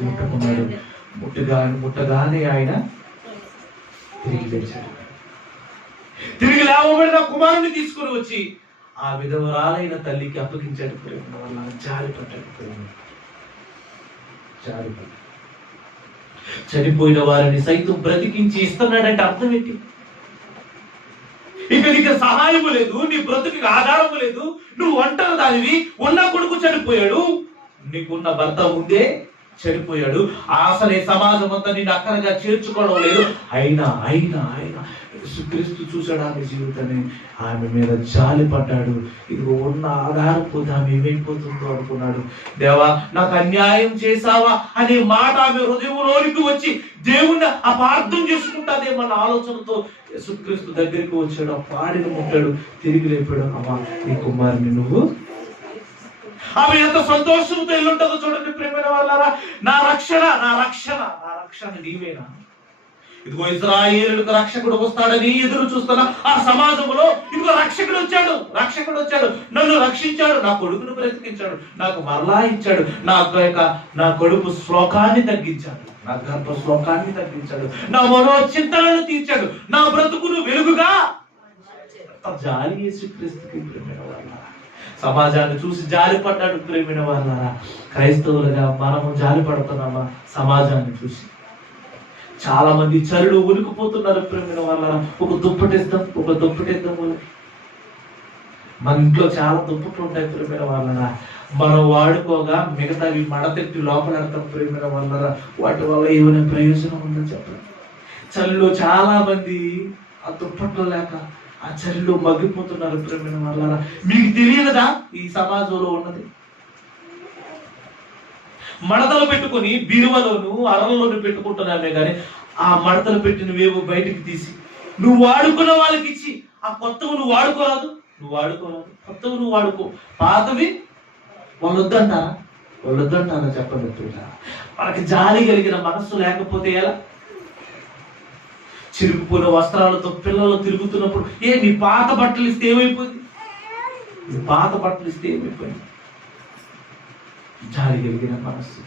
ముట్టుకున్నాడు. ముట్టగానే ఆయన తిరిగి లేచాడు. తిరిగి లేవబడిన కుమారుని తీసుకుని వచ్చి ఆ విధవరాలైన తల్లికి అప్పగించాడు ప్రేమ వల్ల. జాలిపడ్డాడు. చనిపోయిన వారిని సైతం బ్రతికించి ఇస్తున్నాడంటే అర్థం ఏంటి? ఇక నీకు సహాయము లేదు, నీ బ్రతుకు ఆధారము లేదు, నువ్వు ఒంటరి దానివి. ఉన్న కొడుకు చనిపోయాడు, నీకున్న భర్త ముందే చనిపోయాడు. అసలే సమాజం అంతా నిన్ను అక్కడగా చేర్చుకోవడం లేదు. అయినా యేసుక్రీస్తు చూశాడు ఆమె జీవితాన్ని, ఆమె మీద జాలి పడ్డాడు. ఇదిగో ఉన్న ఆధారం పోతే ఆమె ఏమైపోతుందో అనుకున్నాడు. దేవా, నాకు అన్యాయం చేశావా అనే మాట ఆమె హృదయంలోనికి వచ్చి దేవుణ్ణి అపార్థం చేసుకుంటాదేమన్న ఆలోచనతో యేసుక్రీస్తు దగ్గరికి వచ్చాడు. ఆ పాడిని ముట్టాడు, తిరిగి లేపాడు. అమ్మా, నీ కుమారుని నువ్వు. ఆమె ఎంత సంతోషంతో ఎల్లుంటుందో చూడండి ప్రేమైన వాళ్ళారా. నా రక్షణ నీవేనా? ఇదిగో ఇశ్రాయేలుకు రక్షకుడు వస్తాడని ఎదురు చూస్తున్నా ఆ సమాజంలో ఇదిగో రక్షకుడు వచ్చాడు, నన్ను రక్షించాడు, నా కొడుకును బ్రతికించాడు, నాకు మరలా ఇచ్చాడు, నా కడుపు శ్లోకాన్ని తగ్గించాడు, నా గర్భ శ్లోకాన్ని తగ్గించాడు, నా మనోచింతలను తీర్చాడు, నా బ్రతుకును వెలుగుగా. జాలి యేసుక్రీస్తుకి ప్రేమైన వాళ్ళారా. సమాజాన్ని చూసి జాలి పడ్డాడు ప్రేమైన వాళ్ళారా. క్రైస్తవులుగా మనము జాలి పడుతున్నామా సమాజాన్ని చూసి? చాలా మంది చరుడు ఉనికిపోతున్నారు ప్రేమైన వాళ్ళారా. ఒక దుప్పటేద్దాం మన ఇంట్లో చాలా దుప్పట్లు ఉంటాయి ప్రేమైన వాళ్ళారా. మనం వాడుకోగా మిగతావి మడతెట్టి లోపలెడతాం ప్రేమైన వాళ్ళారా. వాటి వల్ల ఏమైనా ప్రయోజనం ఉందని చెప్పండి. చలిలో చాలా మంది ఆ దుప్పట్లు లేక ఆ చలిలో మగ్గిపోతున్నారు ప్రేమైన వాళ్ళారా. మీకు తెలియదా ఈ సమాజంలో ఉన్నది? మడతలు పెట్టుకుని బీరువలోను అరలోను పెట్టుకుంటున్నామే కానీ ఆ మడతలు పెట్టినవేవో బయటికి తీసి నువ్వు వాడుకున్న వాళ్ళకి ఇచ్చి ఆ కొత్తవి నువ్వు వాడుకోరాదు. కొత్తవి నువ్వు వాడుకో, పాతవి వాళ్ళు వద్దంటారా చెప్పండి. మనకి జాలి కలిగిన మనస్సు లేకపోతే ఎలా? చిరిగిపోయిన వస్త్రాలతో పిల్లలు తిరుగుతున్నప్పుడు నీ పాత బట్టలు ఇస్తే ఏమైపోయింది? జాలి కలిగిన మనస్సు.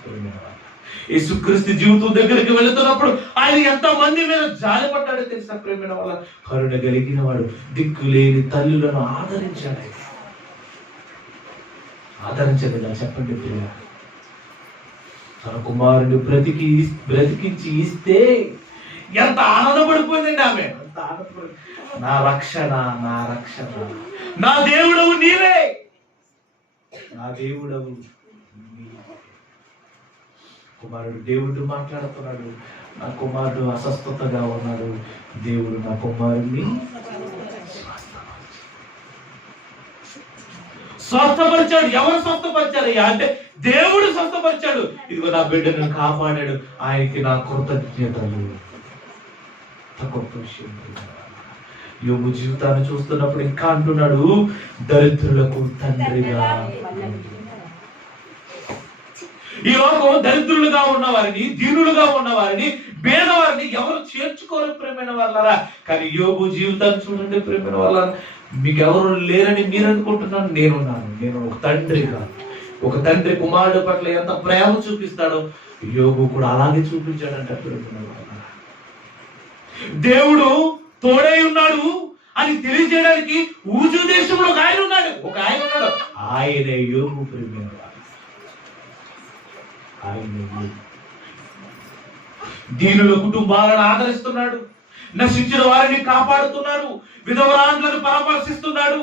యేసుక్రీస్తు జీవితం దగ్గరికి వెళుతున్నప్పుడు ఆయన ఎంత మంది మీద జాలిపడ్డాడో తెలిసిన ప్రేమైన వాళ్ళ కరుణ కలిగిన వాడు, దిక్కులేని తల్లులను ఆదరించాడు. ఆదరించగల చెప్పండి ప్రియ, తన కుమారుని బ్రతికించి ఇస్తే ఎంత ఆనందపడిపోయిందండి ఆమె. ఎంత ఆనందపడి, నా రక్షణ, నా రక్షణ, నా దేవుడవు నీవే, నా దేవుడవు నీవే. కుమారుడు దేవుడు మాట్లాడుతున్నాడు, నా కుమారుడు అస్వస్థతగా ఉన్నాడు, దేవుడు నా కుమారుడిని స్వస్థపరిచాడు. ఎవరు స్వస్థపరిచాడు అంటే దేవుడు స్వస్థపరిచాడు. ఇదిగో నా బిడ్డను కాపాడాడు, ఆయనకి నా కృతజ్ఞతలు. గొప్ప విషయం. యోబు జీవితాన్ని చూస్తున్నప్పుడు ఇంకా అంటున్నాడు, దరిద్రులకు తండ్రిగా. ఈ లోకం దరిద్రులుగా ఉన్నవారిని, దీనులుగా ఉన్నవారిని, పేదవారిని ఎవరు చేర్చుకోరు ప్రేమైన వాళ్ళరా. కానీ యోబు జీవితాన్ని చూడండి ప్రేమైన వాళ్ళ, మీకెవరు లేరని మీరు అనుకుంటున్నాను, నేనున్నాను. నేను ఒక తండ్రిగా, ఒక తండ్రి కుమారుడు పట్ల ఎంత ప్రేమ చూపిస్తాడో యోబు కూడా అలాగే చూపించాడంట ప్రేమైన వాళ్ళ. దేవుడు తోడై ఉన్నాడు అని తెలియజేయడానికి ఊజు దేశంలో ఒక ఆయన ఉన్నాడు, ఆయనే యోబు ప్రేమైన వాళ్ళ. ఆయన దీనుల కుటుంబాలను ఆదరిస్తున్నాడు, నశించిన వారిని కాపాడుతున్నాడు, విధవరాండ్లను పరామర్శిస్తున్నాడు,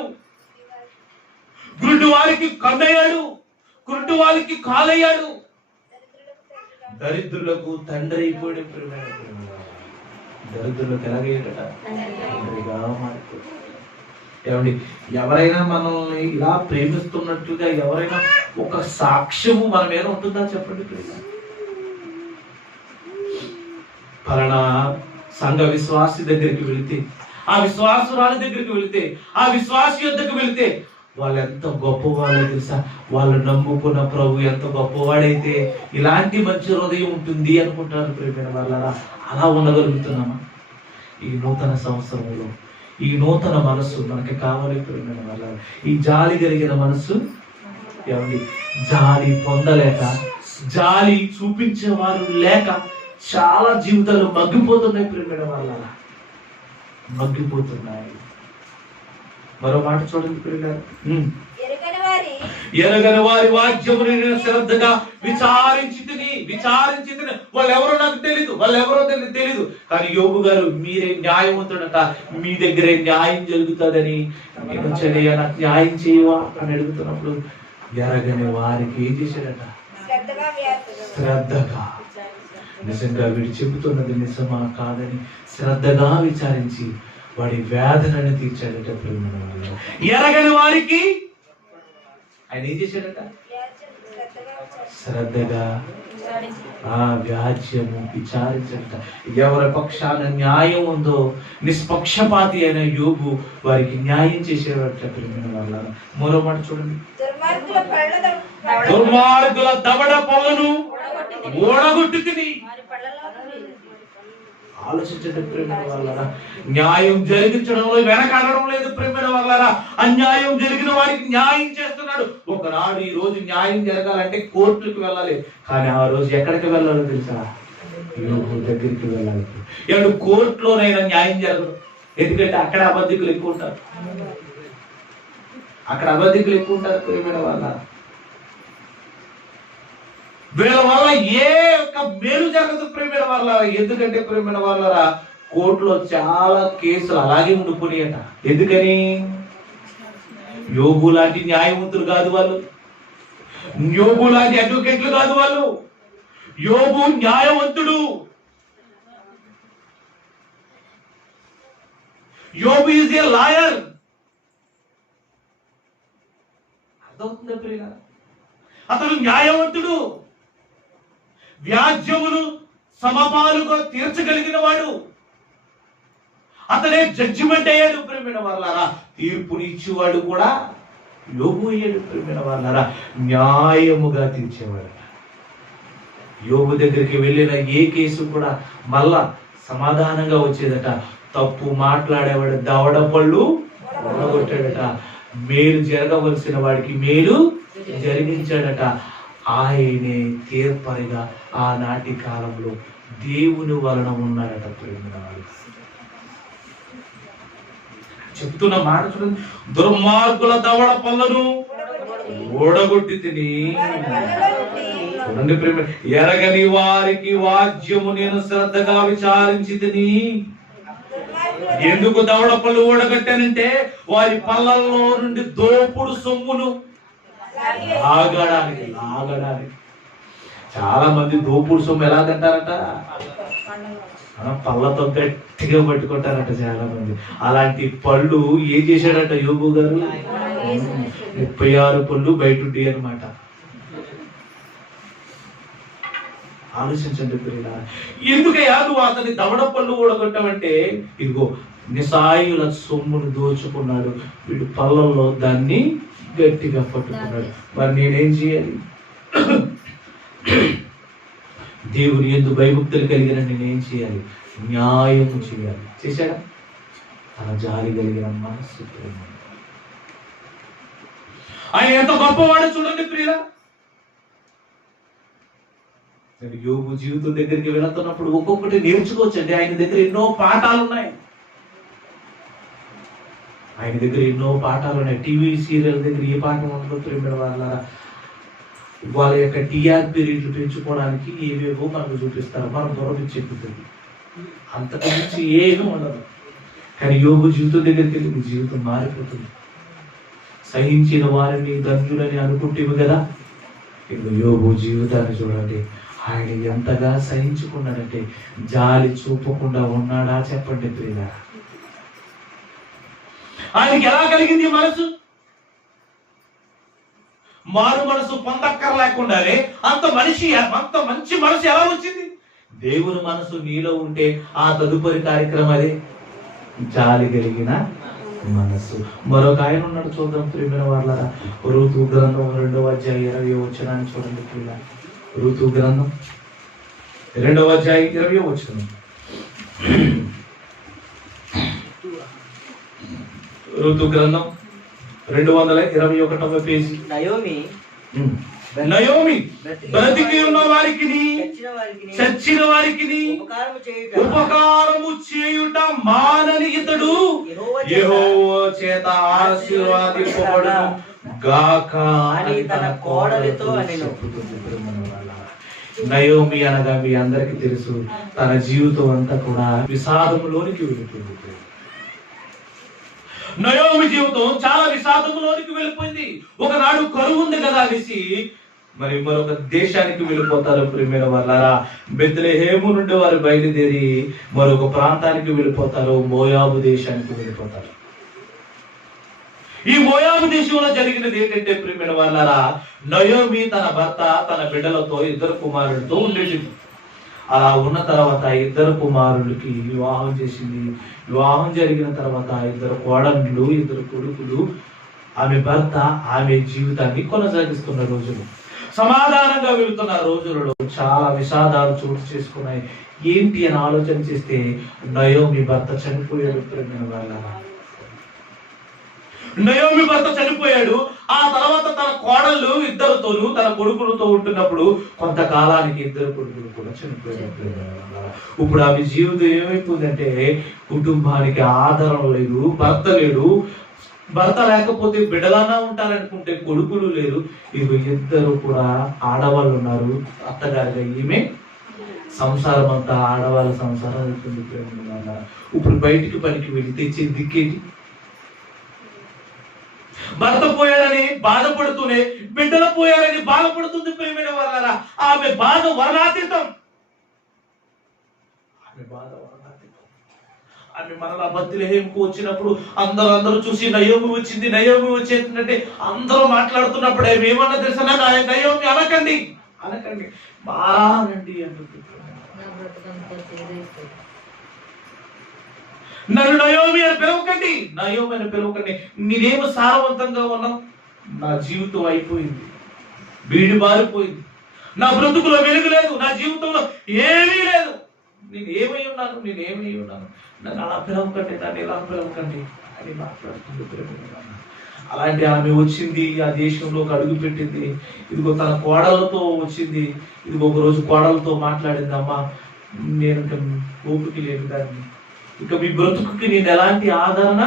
గురుడు వారికి కన్నయ్యాడు, కురుడు వారికి కాలయ్యాడు, దరిద్రులకు తండ్రి అయిపోయాడు. దరిద్రులకు ఎలాగయ్యాడట? తండ్రిగా మారిపోయాడు. ఏమండి, ఎవరైనా మనల్ని ఇలా ప్రేమిస్తున్నట్టుగా ఎవరైనా ఒక సాక్ష్యము మన మీద ఉంటుందా చెప్పండి ప్రియ? పలానా సంఘ విశ్వాసి దగ్గరికి వెళితే, ఆ విశ్వాసురాలి దగ్గరికి వెళితే, ఆ విశ్వాసి యొద్దకు వెళితే వాళ్ళు ఎంత గొప్పవాళ్ళో తెలుసా? వాళ్ళు నమ్ముకున్న ప్రభు ఎంత గొప్పవాడైతే ఇలాంటి మంచి హృదయం ఉంటుంది అనుకుంటారు ప్రేమైన వాళ్ళరా. అలా ఉండగలుగుతున్నామా? ఈ నూతన సంవత్సరంలో ఈ నూతన మనస్సు మనకి కావాలి ప్రేమైన వాళ్ళ. ఈ జాలి కలిగిన మనస్సు, ఏమండి, జాలి పొందలేక, జాలి చూపించేవారు లేక చాలా జీవితాలు మగ్గిపోతున్నాయి ప్రేమైన వాళ్ళ, మగ్గిపోతున్నాయి. మరో మాట చూడండి ప్రియులారా, ఎరగని వారి వాక్యముని నేను శ్రద్ధగా విచారించి తిని వాళ్ళు ఎవరో నాకు తెలీదు, కానీ యోబు గారు మీరే న్యాయవంతుడట, మీ దగ్గరే న్యాయం జరుగుతుందని నేను నాకు న్యాయం చేయవా అని అడుగుతున్నప్పుడు ఎరగని వారికి ఏం చేశాడట? శ్రద్ధగా, నిజంగా వీడు చెబుతున్నది నిజమా కాదని శ్రద్ధగా విచారించి వాడి వేదనని తీర్చాడట ప్రేమ. ఎరగని వారికి ఆయన ఏం చేశాడట? శ్రద్ధగా వ్యాజ్యము విచారించట. ఎవరి పక్షాన న్యాయం ఉందో నిష్పక్షపాతి అయిన యోబు వారికి న్యాయం చేసేవాట ప్రేమ వాళ్ళ. మరో మాట చూడండి, దుర్మార్గుల దవడ పళ్ళను ఓడగొట్టు తిని. ఆలోచించండి ప్రేమ వాళ్ళరా, న్యాయం జరిగించడంలో వెనకాడడం లేదు ప్రేమ వాళ్ళరా. అన్యాయం జరిగిన వారికి న్యాయం చేస్తున్నాడు. ఒకనాడు ఈ రోజు న్యాయం జరగాలంటే కోర్టులకు వెళ్ళాలి, కానీ ఆ రోజు ఎక్కడికి వెళ్ళాలో తెలుసా? యోబు దగ్గరికి వెళ్ళాలి. ఏడు కోర్టులోనైనా న్యాయం జరగదు, ఎందుకంటే అక్కడ అబద్ధికులు ఎక్కువ ఉంటారు, ప్రేమ వాళ్ళ. వీళ్ళ వల్ల ఏ ఒక్క మేలు జరగదు ప్రేమ వాళ్ళ. ఎందుకంటే ప్రేమ వాళ్ళరా, కోర్టులో చాలా కేసులు అలాగే ఉండిపోయాయట. ఎందుకని? యోబు లాంటి న్యాయవంతులు కాదు వాళ్ళు, యోబు లాంటి అడ్వకేట్లు కాదు వాళ్ళు. యోబు న్యాయవంతుడు. యోబు ఈజ్ ఏ లాయర్. అర్థమవుతుందా ప్రియ? అతడు న్యాయవంతుడు, వ్యాజ్యములు సమపాలుగా తీర్చగలిగిన వాడు. అతనే జడ్జిమెంట్ అయ్యాడు ప్రేమిన వాళ్ళారా. తీర్పునిచ్చేవాడు కూడా యోబు అయ్యాడు ప్రేమిన వాళ్ళారా. న్యాయముగా తీర్చేవాడు. యోబు దగ్గరికి వెళ్ళిన ఏ కేసు కూడా మళ్ళా సమాధానంగా వచ్చేదట. తప్పు మాట్లాడేవాడు దవడ పళ్ళు ఓడగొట్టాడట. మేలు జరగవలసిన వాడికి మేలు జరిగించాడట. ఆయనే తీర్పరిగా ఆనాటి కాలంలో దేవుని వలన ఉన్నాడట. ప్రేమినాడు చెప్తున్న మాట చూడండి, దుర్మార్గుల దవడ పళ్ళను ఓడగొట్టి తిని. చూడండి ప్రేమ, ఎరగని వారికి వాద్యము నేను శ్రద్ధగా విచారించి తిని. ఎందుకు దవడ పళ్ళు ఓడగట్టానంటే వారి పళ్ళల్లో నుండి దోపుడు సొమ్మును లాగడానికి. చాలా మంది దోపుడు సొమ్ము ఎలా తింటారట? పళ్ళతో గట్టిగా పట్టుకుంటారట చాలా మంది. అలాంటి పళ్ళు ఏం చేశాడట యోబు గారు? 36 పళ్ళు బయట ఉండి అనమాట. ఆలోచించండి పిల్లల, ఎందుకయ్యా నువ్వు అతని దవడ పళ్ళు ఊడగొట్టావంటే, ఇదిగో నిసాయుల సొమ్మును దోచుకున్నాడు, వీడు పళ్ళల్లో దాన్ని గట్టిగా పట్టుకున్నాడు. మరి నేనేం చేయాలి? దేవుని యందు భయభక్తులు కలిగిన నేనేం చేయాలి? న్యాయము చేయాలి. చేశాడా? తన జాలి కలిగిన మనస్సు. ఆయన ఎంత గొప్పవాడో చూడండి ప్రియుల. యోబు జీవితం దగ్గరికి వెళుతున్నప్పుడు ఒక్కొక్కటి నేర్చుకోవచ్చండి. ఆయన దగ్గర ఎన్నో పాఠాలు ఉన్నాయి. టీవీ సీరియల్ దగ్గర ఏ పాఠం ఉందో ప్రేమ వాళ్ళ యొక్క టీఆర్పీ రేట్లు పెంచుకోవడానికి ఏవేవో మనకు చూపిస్తారు. మనం దొరకిచ్చెక్కుతుంది, అంతకు మించి ఏమీ ఉండదు. కానీ యోబు జీవితం దగ్గరికి వెళ్ళి నీ జీవితం మారిపోతుంది. సహించిన వారిని ధన్యులని అనుకుంటేవి కదా. ఇప్పుడు యోబు జీవితాన్ని చూడండి, ఆయన ఎంతగా సహించుకున్నాడంటే, జాలి చూపకుండా ఉన్నాడా చెప్పండి ప్రియుల. ఆయనకి ఎలా కలిగింది మనసు? మారు మనసు పొందక్కర లేకుండానే అంత మంచి మనసు ఎలా వచ్చింది? దేవుని మనసు నీలో ఉంటే ఆ తదుపరి కార్యక్రమం అదే జాలి కలిగిన మనసు. మరొక ఆయన ఉన్నాడు, చూద్దాం ప్రియమైన వాళ్ళ. ఋతు గ్రంథం 2వ అధ్యాయం 20వ వచనాన్ని చూడండి ప్రియుల. ఋతు గ్రంథం 2వ అధ్యాయం 20వ వచనం. ఋతు గ్రంథం 221వ పేజీ. నయోమి బ్రతికి ఉన్న వారికి చచ్చిన వారికి ఉపకారము చేయుట మానని ఇతడు యెహోవా చేత ఆశీర్వదింపబడును గాక అని తన కోడలితో చెప్పుతుంది. నయోమి అనగా మీ అందరికీ తెలుసు, తన జీవితం అంతా కూడా విషాదములోనికి వెళ్ళిపోయింది. నయోమి జీవితం చాలా విషాదములోనికి వెళ్ళిపోయింది. ఒకనాడు కరువు ఉంది కదా అనేసి మరి మరొక దేశానికి వెళ్ళిపోతారు. ప్రియమైన వాళ్ళారా, బెత్లెహేము నుండి వారు బయలుదేరి మరొక ప్రాంతానికి వెళ్ళిపోతారు. మోయాబు దేశానికి వెళ్ళిపోతారు. ఈ మోయాబు దేశంలో జరిగినది ఏంటంటే ప్రియమైన వాళ్ళారా, నయోమి తన భర్త తన బిడ్డలతో 2 కుమారులతో ఉండేది. అలా ఉన్న తర్వాత 2 కుమారులకి వివాహం చేసింది. వివాహం జరిగిన తర్వాత 2 కోడళ్ళు 2 కొడుకులు. ఆమె భర్త ఆమె జీవితాన్ని కొనసాగిస్తున్న రోజులు, సమాధానంగా వెళుతున్న రోజులలో చాలా విషాదాలు చోటు చేసుకున్నాయి. ఏంటి అని ఆలోచన చేస్తే నయోమి భర్త చనిపోయాడు. నయోమి భర్త చనిపోయాడు. ఆ తర్వాత తన కోడళ్ళు 2తోనూ తన కొడుకులతో ఉంటున్నప్పుడు కొంతకాలానికి 2 కొడుకులు కూడా చనిపోయారు. ఇప్పుడు ఆమె జీవితం ఏమైపోయిందంటే, కుటుంబానికి ఆధారం లేదు, భర్త లేడు. భర్త లేకపోతే బిడ్డలన్నా ఉంటారనుకుంటే కొడుకులు లేరు. ఇవి 2 కూడా ఆడవాళ్ళు ఉన్నారు. అత్తగారిగా ఈమె సంసారం అంతా ఆడవాళ్ళ సంసారం అవుతుంది. ఇప్పుడు బయటికి పనికి వెళ్ళి తెచ్చే దిక్కేటి? భర్త పోయాడని బాధపడుతూనే బిడ్డలు పోయారని బాధపడుతుంది. ప్రేమైన వాళ్ళరా, ఆమె బాధ వర్ణాతీతం. ఆమె మరలా బెత్లెహేముకు వచ్చినప్పుడు అందరూ చూసి నయోమి వచ్చేందంటే అందరూ మాట్లాడుతున్నప్పుడు ఆమె ఏమన్నా తెలుసా? నయోమి అనకండి బానండి అంటుంది. నన్ను నయోమి అని పిలవకండి. నేనేమో సారవంతంగా ఉన్నావు, నా జీవితం అయిపోయింది, బీడి బారిపోయింది, నా బ్రతుకులో వెలుగు లేదు, నా జీవితంలో ఏమీ లేదు, నేనేమై ఉన్నాను, నన్ను అలా పిలవకండి, నన్ను ఇలా పిలవకండి అని మాట్లాడుతుంది. అలాంటి ఆమె వచ్చింది, ఆ దేశంలోకి అడుగు పెట్టింది. ఇదిగో తన కోడలతో వచ్చింది. ఇదిగో ఒక రోజు కోడలతో మాట్లాడింది, అమ్మా నేను ఇంకా ఓపిక లేదు దాన్ని, ఇక మీ బ్రతుకుకి నేను ఎలాంటి ఆదరణ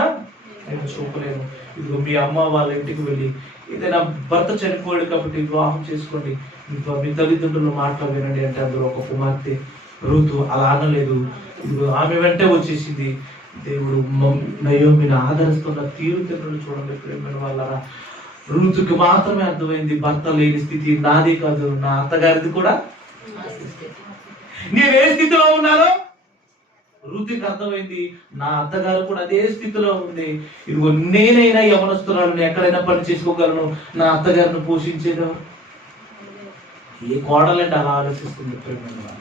నేను చూపలేను. ఇదిగో మీ అమ్మ వాళ్ళ ఇంటికి వెళ్ళి ఏదైనా భర్త చనిపోయాడు కాబట్టి వివాహం చేసుకోండి, మీ తల్లిదండ్రుల మాటలు వినండి అంటే అందులో ఒక కుమార్తె రూతు అలా అనలేదు. ఇదిగో ఆమె వెంటే వచ్చేసింది. దేవుడు నయోమిని ఆదరిస్తున్న తీరుతెన్నులు చూడండి ప్రేమైన వాళ్ళరా. రూతుకి మాత్రమే అర్థమైంది భర్త లేని స్థితి నాది కాదు, నా అత్తగారిది కూడా. నేను ఏ స్థితిలో ఉన్నానో రూతుకి అర్థమైంది, నా అత్తగారు కూడా అదే స్థితిలో ఉంది. ఇదిగో నేనైనా యవనస్తురాలను ఎక్కడైనా పని చేసుకోగలను, నా అత్తగారిని పోషించేదో. ఏ కోడలంటే అలా ఆలోచిస్తుంది ప్రేమైన వాళ్ళ.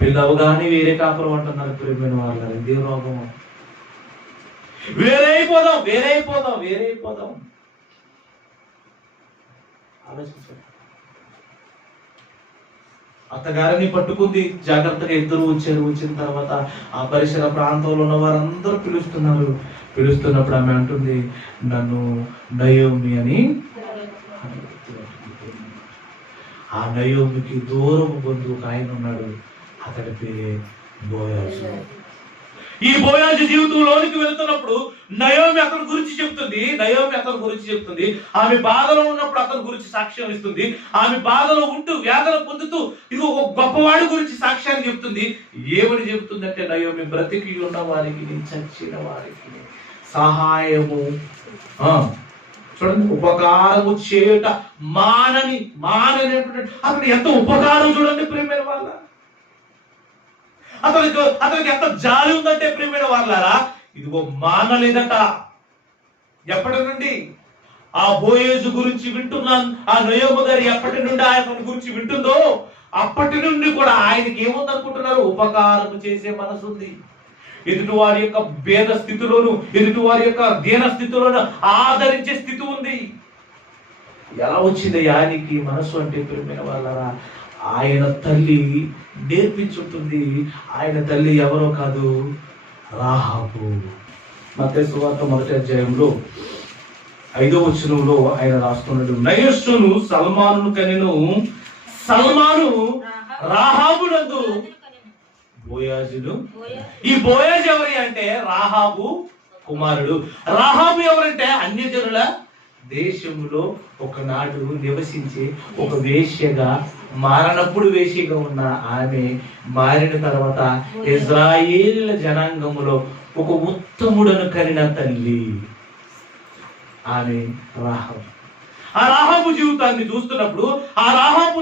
పిల్లవు కానీ వేరే కాపురం అంటున్నారు ప్రేమైన వాళ్ళ. ఇదే రోగం. వేరే అయిపోదాం ఆలోచించండి. అత్తగారిని పట్టుకుంది జాగ్రత్తగా. ఇద్దరు వచ్చారు. వచ్చిన తర్వాత ఆ పరిసర ప్రాంతంలో ఉన్న వారందరూ పిలుస్తున్నప్పుడు ఆమె అంటుంది, నన్ను నయోమి అని. ఆ నయోమికి దూరపు బంధువు ఒక ఆయన ఉన్నాడు, అతడి పేరే బోయాజు. ఈ బోయాజు జీవితంలోనికి వెళ్తున్నప్పుడు నయోమి అతని గురించి చెప్తుంది. ఆమె బాధలో ఉన్నప్పుడు అతని గురించి సాక్ష్యం ఇస్తుంది. ఆమె బాధలో ఉంటూ వేదన పొందుతూ ఇది ఒక గొప్పవాడి గురించి సాక్ష్యాన్ని చెప్తుంది. ఏమని చెప్తుందంటే, నయోమి బ్రతికి ఉన్న వారికి, చచ్చిన వారికి సహాయము, చూడండి, ఉపకారము చేయుట మానని అతను ఎంత ఉపకారం చూడండి ప్రేమైన వాళ్ళ. అతనికి ఎంత జాలి ఉందంటే ప్రేమైన వాళ్ళారా, ఇదిగో మానలేదట. ఎప్పటి నుండి ఆ బోయేజు గురించి వింటున్నాను, ఆ నయోమి గారు ఎప్పటి నుండి ఆయన గురించి వింటుందో అప్పటి నుండి కూడా ఆయనకి ఏముందనుకుంటున్నారు, ఉపకారం చేసే మనసు ఉంది. ఎదుటి వారి యొక్క భేద స్థితిలోను, ఎదుటి వారి యొక్క దీన స్థితిలోను ఆదరించే స్థితి ఉంది. ఎలా వచ్చింది ఆయనకి మనసు అంటే ప్రేమైన వాళ్ళారా, ఆయన తల్లి నేర్పించుంటుంది. ఆయన తల్లి ఎవరో కాదు, రాహాబు. మత్తయి సువార్త 1వ అధ్యాయంలో 5వ వచనంలో ఆయన రాస్తున్నాడు, నయస్సును సల్మానును కనెను, సల్మాను రాహాబునందు బోయాజును. ఈ బోయాజు ఎవరి అంటే రాహాబు కుమారుడు. రాహాబు ఎవరంటే అన్యజనుల దేశంలో ఒకనాడు నివసించి ఒక వేశ్యగా మారినప్పుడు వేశ్యగా ఉన్న ఆమె మారిన తర్వాత ఇజ్రాయేలు జనాంగములో ఒక ఉత్తముడను కనిన తల్లి ఆమె రాహాబు. ఆ రాహాబు జీవితాన్ని చూస్తున్నప్పుడు ఆ రాహాబు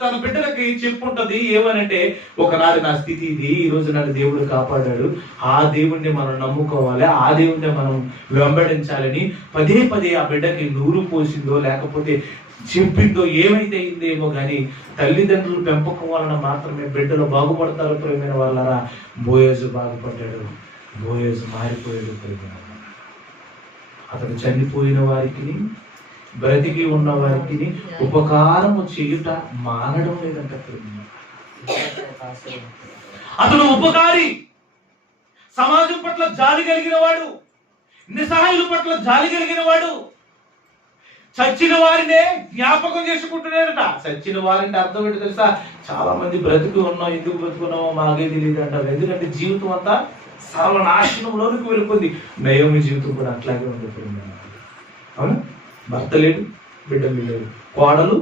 తన బిడ్డలకి చెప్పుంటది ఏమనంటే, ఒకనాడు నా స్థితి ఇది, ఈ రోజు నన్ను దేవుడు కాపాడాడు, ఆ దేవుణ్ణి మనం నమ్ముకోవాలి, ఆ దేవుణ్ణి మనం వెంబడించాలని పదే ఆ బిడ్డకి నూరు పోసిందో లేకపోతే చెప్పిందో ఏమైతే అయిందేమో కానీ తల్లిదండ్రులు పెంపకం వలన మాత్రమే బిడ్డలు బాగుపడతారు ప్రేమైన వాళ్ళరా. బోయేజు బాగుపడ్డాడు, బోయేజు మారిపోయాడు ప్రేమైన. అతడు చనిపోయిన వారికి, బ్రతికి ఉన్న వారికి ఉపకారము చేయుట మానడం లేదంట. అతడు ఉపకారి, సమాజం పట్ల జాలి కలిగిన వాడు, నిస్సహాయుల పట్ల జాలి కలిగిన వాడు. చచ్చిన వారినే జ్ఞాపకం చేసుకుంటున్నారట. చచ్చిన వారిని అర్థం ఏంటో తెలుసా, చాలా మంది బ్రతికి ఉన్నాం, ఎందుకు బ్రతుకున్నామో మాకే తెలియదు అంటారు. ఎందుకంటే జీవితం అంతా సర్వనాశనంలోనికి వెళ్ళిపోయింది. నయోమి జీవితం కూడా అట్లాగే ఉండిపోయింది. అవునా, భర్త లేడు, బిడ్డలు లేడు, కోడలు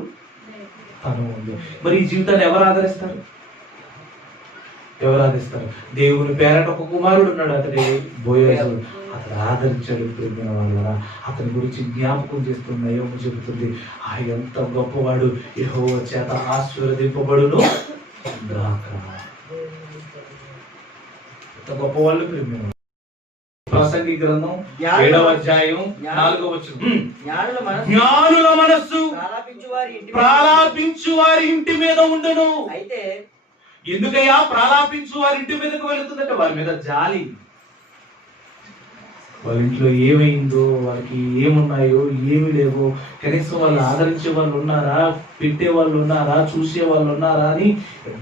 తను ఉంది. మరి ఈ జీవితాన్ని ఎవరు ఆదరిస్తారు? దేవుని పేరట ఒక కుమారుడు ఉన్నాడు, అతడి బోయాజు. అతను ఆదరించాడు ప్రేమ వాళ్ళ. అతని గురించి జ్ఞాపకం చేస్తున్న నయోమి చెబుతుంది, ఆ ఎంత గొప్పవాడు, యెహోవా చేత ఆశీర్వదింపబడును గాక. ఎంత గొప్పవాళ్ళు ప్రేమ. ప్రసంగి గ్రంథం 7వ అధ్యాయం 4వ వచనం, జ్ఞానుల మనస్సు ప్రాలాపించు వారి ఇంటి మీద ఉండును. అయితే ఎందుకయ్యా ప్రాలాపించు వారి ఇంటి మీదకు వెళుతుందంటే వారి మీద జాలి. వాళ్ళ ఇంట్లో ఏమైందో, వాళ్ళకి ఏమున్నాయో ఏమి లేవో, కనీసం వాళ్ళు ఆదరించే వాళ్ళు ఉన్నారా, పెట్టే వాళ్ళు ఉన్నారా, చూసే వాళ్ళు ఉన్నారా అని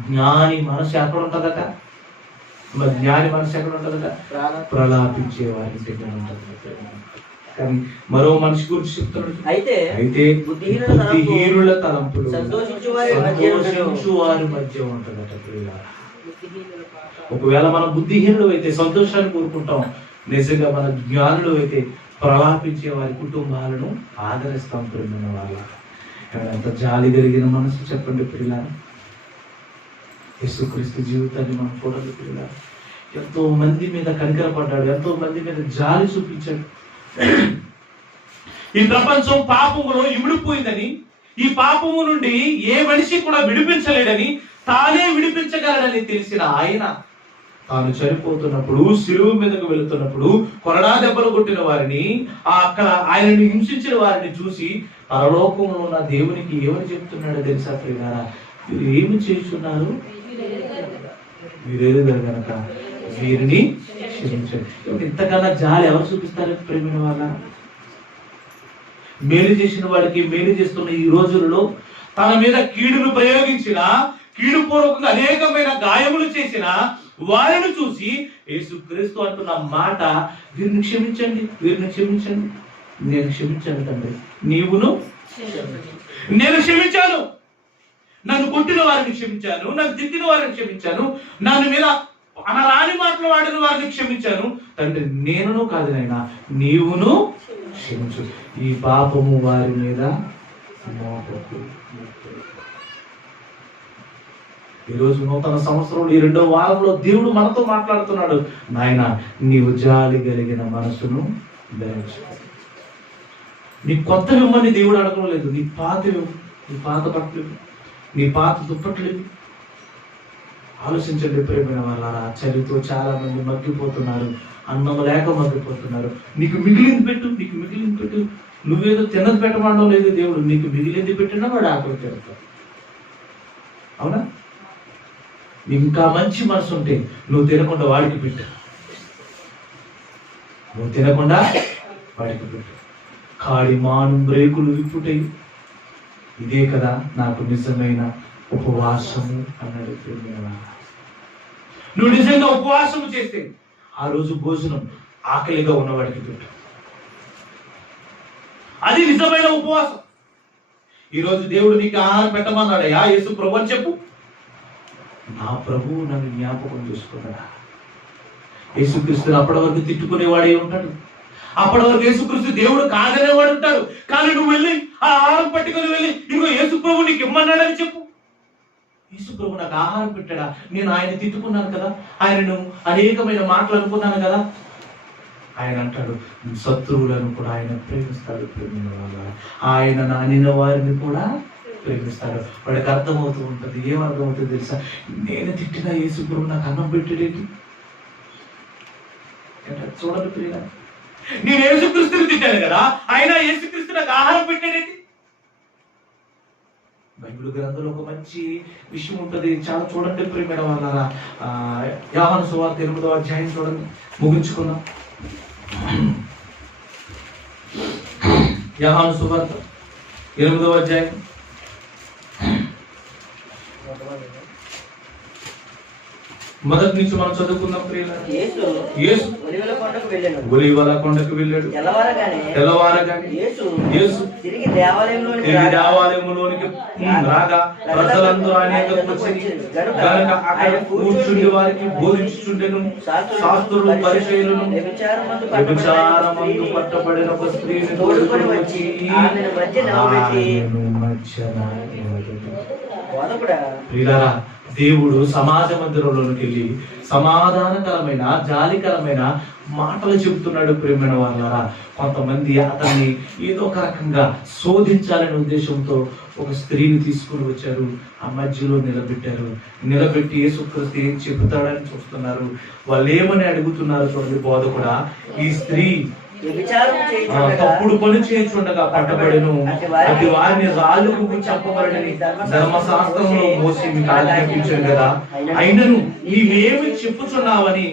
జ్ఞాని మనసు ఎక్కడ ఉంటుందట. జ్ఞాని మనసు ఎక్కడ ఉంటుందట? ప్రలాపించే వారి ఇంటి మీద ఉంటుంది. కానీ మరో మనిషి గురించి చెప్తున్నాడు, అయితే బుద్ధిహీనుల తలంపులు సంతోషించు వారి మధ్య ఉంటుందట ప్రియులారా. ఒకవేళ మనం బుద్ధిహీనులు అయితే సంతోషాన్ని కోరుకుంటాం, నిజంగా మన జ్ఞానులు అయితే ప్రలాపించే వారి కుటుంబాలను ఆదరిస్తాం. ప్రియమైన వాళ్ళ ఎంత జాలి కలిగిన మనసు చెప్పండి ప్రియులారా. యేసుక్రీస్తు జీవితాన్ని మనం చూడాలి ప్రియులారా. ఎంతో మంది మీద కనికరపడ్డాడు, ఎంతో మంది మీద జాలి చూపించాడు. ఈ ప్రపంచం పాపములో ఇమిడిపోయిందని, ఈ పాపము నుండి ఏ మనిషి కూడా విడిపించలేడని, తానే విడిపించగలడని తెలిసిన ఆయన తాను చనిపోతున్నప్పుడు, శిలువ మీదకు వెళుతున్నప్పుడు కొరడా దెబ్బలు కొట్టిన వారిని, అక్కడ ఆయనని హింసించిన వారిని చూసి పరలోకంలో ఉన్న దేవునికి ఏమని చెప్తున్నాడో తెలుసా ప్రియులారా? మీరు ఏమి చేస్తున్నారు, మీరేదో కనుక వీరిని క్షమించండి. ఇంతకన్నా జాలి ఎవరు చూపిస్తారు ప్రేమైన వాళ్ళ? మేలు చేసిన వాడికి మేలు చేస్తున్న ఈ రోజులలో తన మీద కీడును ప్రయోగించిన, కీడు పూర్వకంగా అనేకమైన గాయములు చేసిన వారిని చూసి యేసుక్రీస్తు అంటున్న మాట, వీరిని క్షమించండి, వీరిని క్షమించండి. నేను క్షమించాను తండ్రి, నీవును నేను క్షమించాను. నన్ను కొట్టిన వారిని క్షమించాను, నన్ను తిట్టిన వారిని క్షమించాను, నన్ను మీద అనరాని మాటలు వాడిన వారిని క్షమించాను తండ్రి. నేనును కాదు నాయనా, నీవును క్షమించు. ఈ పాపము వారి మీద మోపకు. ఈరోజు నూతన సంవత్సరంలో ఈ 2వ వారంలో దేవుడు మనతో మాట్లాడుతున్నాడు. నాయన, నీవు జాలి కలిగిన మనసును ధరించు. నీ కొత్త ఇవ్వని దేవుడు అడగడం లేదు. నీ పాత నీ పాత బట్టలు, నీ పాత దుప్పట్లు. ఆలోచించండి ప్రేమైన వాళ్ళారా. చలితో చాలా మంది మగ్గిపోతున్నారు, అన్నం లేక మగ్గిపోతున్నారు. నీకు మిగిలింది పెట్టు, నీకు మిగిలింది పెట్టు. నువ్వేదో తిన్నది పెట్టమనడం లేదు దేవుడు. నీకు మిగిలింది పెట్టినా వాడు ఆకలి తీరుతాడు. అవునా? ఇంకా మంచి మనసు ఉంటే నువ్వు తినకుండా వాడికి పెట్టు, నువ్వు తినకుండా వాడికి పెట్టు. కాడి మాను బ్రేకులు విప్పుటై, ఇదే కదా నాకు నిజమైన ఉపవాసము అన్నాడు. నువ్వు నిజంగా ఉపవాసము చేస్తే ఆ రోజు భోజనం ఆకలిగా ఉన్నవాడికి పెట్టు. అది నిజమైన ఉపవాసం. ఈరోజు దేవుడు నీకు ఆహారం పెట్టమన్నాడయ్యా యేసు ప్రభు అని చెప్పు. నా ప్రభువు నన్ను జ్ఞాపకం చేసుకున్నాడా? యేసుక్రీస్తుని అప్పటి వరకు తిట్టుకునేవాడే ఉంటాడు, అప్పటి వరకు యేసుక్రీస్తు దేవుడు కాదనేవాడు ఉంటాడు. కానీ నువ్వు వెళ్ళి ఆ ఆహారం పట్టుకొని వెళ్ళి, ఇదిగో యేసు ప్రభు నీకు ఇమ్మన్నాడని చెప్పు. యేసు ప్రభు నాకు ఆహారం పెట్టాడా? నేను ఆయన తిట్టుకున్నాను కదా, ఆయనను అనేకమైన మాటలు అనుకున్నాను కదా. ఆయన అంటాడు, శత్రువులను కూడా ఆయన ప్రేమిస్తాడు. ప్రేమిన వాళ్ళ ఆయన నానిన వారిని కూడా ప్రేమిస్తాడు. వాడికి అర్థమవుతూ ఉంటుంది. ఏమర్థమవుతుంది తెలుసా? నేను తిట్టిన యేసు ప్రభు నాకు అన్నం పెట్టేది. చూడండి ప్రియ, నేను యేసుక్రీస్తుని తిట్టాను కదా, ఆయన యేసుక్రీస్తు నాకు ఆహారం పెట్టాడేంటి? బైబిల్ గ్రంథంలో ఒక మంచి విషయం ఉంటుంది, చాలా చూడండి ప్రియమైన వాళ్ళారా. యోహాను సువార్త 8వ అధ్యాయం చూడండి, ముగించుకుందాం. యోహాను సువార్త 8వ అధ్యాయం మొదటి నుంచి మనం చదువుకుందాం ప్రియులారా. యేసు ఒలీవల కొండకు వెళ్ళాడు. తెల్లవారగానే యేసు తిరిగి దేవాలయంలోనికి రాగా ప్రజలందరూ ఆయన యొద్దకు వచ్చి గనుక అక్కడ కూర్చుండి వారికి బోధించుచుండెను. శాస్త్రులు పరిసయ్యులను వ్యభిచారమందు పట్టబడిన ఒక స్త్రీని తోడుకొని వచ్చి ఆమెను మధ్యన ప్రియులారా, దేవుడు సమాజ మందిరంలోకి వెళ్ళి సమాధానకరమైన, జాలికరమైన మాటలు చెబుతున్నాడు. ప్రేమైన వాళ్ళారా, కొంతమంది అతన్ని ఏదో ఒక రకంగా శోధించాలనే ఉద్దేశంతో ఒక స్త్రీని తీసుకుని వచ్చారు. ఆ మధ్యలో నిలబెట్టారు. నిలబెట్టి యేసుక్రీస్తు ఏం చెబుతాడని చూస్తున్నారు. వాళ్ళు ఏమని అడుగుతున్నారు చూడండి. బోధకుడా, ఈ స్త్రీ తప్పుడు పని చేయించుండగా పట్టబడెను, అటు వారిని రాళ్ళకు చెప్పబడని ధర్మశాస్త్రంలో మోసి మీకు ఆజ్ఞాపించాడు కదా, అయినను నీవేమి చెప్పుచున్నావని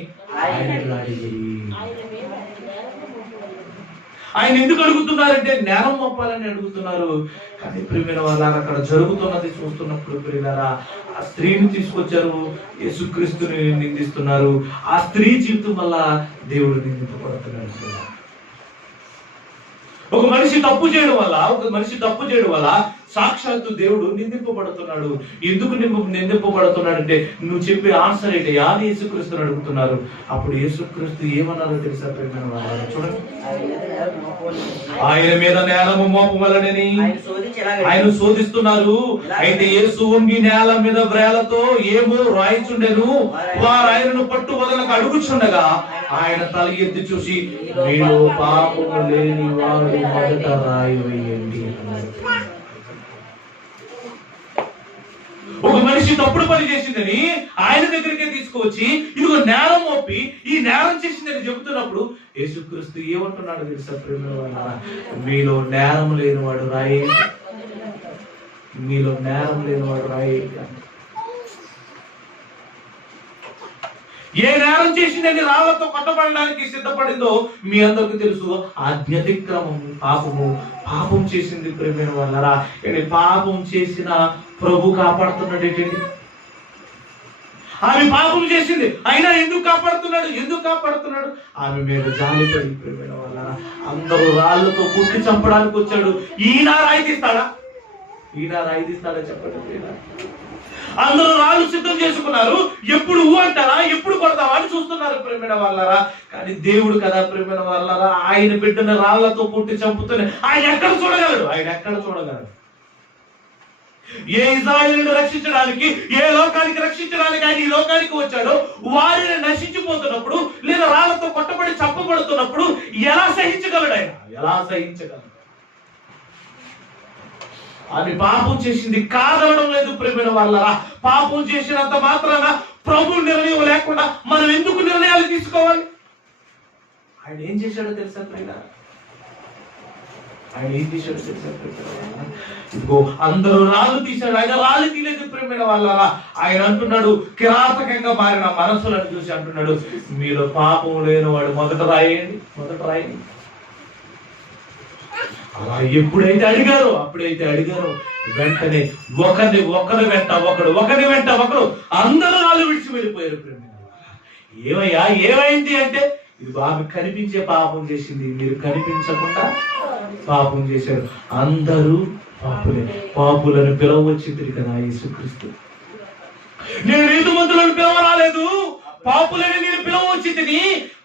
ఆయన ఎందుకు అడుగుతున్నారంటే నేరం మోపాలని అడుగుతున్నారు. కానీ ప్రియమైన వాళ్ళ అక్కడ జరుగుతున్నది చూస్తున్నప్పుడు ప్రియులారా, ఆ స్త్రీని తీసుకొచ్చారు, యేసుక్రీస్తుని నిందిస్తున్నారు. ఆ స్త్రీ జీవితం వల్ల దేవుడు నిందింపబడుతున్నాడు. ఒక మనిషి తప్పు చేయడం వల్ల సాక్షాత్తు దేవుడు నిందింపబడుతున్నాడు. ఎందుకు నిందింపబడుతున్నాడు అంటే నువ్వు చెప్పే ఆన్సర్ ఏంటయ్యా అని యేసుక్రీస్తుని అడుగుతున్నారు. అప్పుడు యేసుక్రీస్తు ఏమన్నారో తెలుసా ప్రియమైన వాళ్ళారా? చూడండి, ఆయన మీద నేరము మోపవలనని ఆయన శోధిస్తున్నారు. అయితే యేసు వంగి నేల మీద వ్రేలతో ఏమో రాయిచుండెను. వారు ఆయనను పట్టు వదలకు అడుగుచుండగా ఆయన తల ఎత్తి చూసి, మీలో పాపము లేని వాడు మొదట రాయి వేయండి. ఒక మనిషి తప్పుడు పని చేసిందని ఆయన దగ్గరికే తీసుకువచ్చి ఇదిగో నేరం మోపి ఈ నేరం చేసిందని చెబుతున్నప్పుడు యేసుక్రీస్తు ఏమంటున్నాడు తెలుసా ప్రేమ వాళ్ళారా? మీలో నేరం లేనివాడు రాయేయండి, మీలో నేరం లేనివాడు రాయేయండి. ఏ నేరం చేసిందని రాళ్లతో కొట్టబడడానికి సిద్ధపడిందో మీ అందరికి తెలుసు. ఆజ్ఞాతిక్రమము పాపం చేసింది ప్రేమైన వాళ్ళరా. పాపం చేసిన ప్రభు కాపాడుతున్నాడు ఏంటండి? ఆమె పాపం చేసింది అయినా ఎందుకు కాపాడుతున్నాడు? ఆమె మీద జాలిపడి ప్రేమైన వాళ్ళరా అందరూ రాళ్లతో కుట్టి చంపడానికి వచ్చాడు. ఈయన రాయి తీస్తాడా చెప్పండి. అందరూ రాళ్ళు సిద్ధం చేసుకున్నారు. ఎప్పుడు అంటారా, ఎప్పుడు కొడతావా అని చూస్తున్నారు ప్రేమైన వాళ్ళరా. కానీ దేవుడు కదా ప్రేమైన వాళ్ళరా, ఆయన బిడ్డను రాళ్లతో కుట్టి చంపుతూనే ఆయన ఎక్కడ చూడగలడు? ఏ ఇశ్రాయేలును రక్షించడానికి, ఏ లోకానికి రక్షించడానికి ఆయన ఈ లోకానికి వచ్చాడో వారిని నశించిపోతున్నప్పుడు లేదా రాళ్లతో కొట్టబడి చంపబడుతున్నప్పుడు ఎలా సహించగలడు? ఆమె పాపం చేసింది కాదనడం లేదు ప్రేమైన వాళ్ళరా. పాపం చేసినంత మాత్రాన ప్రభు నిర్ణయం లేకుండా మనం ఎందుకు నిర్ణయాలు తీసుకోవాలి? ఆయన ఏం చేశాడో తెలుసా ప్రేమ? ఇదిగో అందరూ రాళ్ళు తీశాడు, ఆయన రాళ్ళు తీయలేదు ప్రేమైన వాళ్ళరా. ఆయన అంటున్నాడు, కిరాతకంగా మారిన మనసులను చూసి అంటున్నాడు, మీలో పాపం లేనివాడు మొదట రాయండి. అలా ఎప్పుడైతే అడిగారో వెంటనే ఒకరి వెంట ఒకడు అందరూ రాళ్ళు విడిచి వెళ్ళిపోయారు ప్రేమ. ఏమైంది అంటే ఇది ఆమె కనిపించే పాపం చేసింది, మీరు కనిపించకుండా పాపం చేశారు. అందరూ పాపులను పిలవచ్చింది కదా యేసుక్రీస్తు. నేను నీతిమంతులను పిలవరాలేదు, పాపులని నేను పిలవచ్చింది,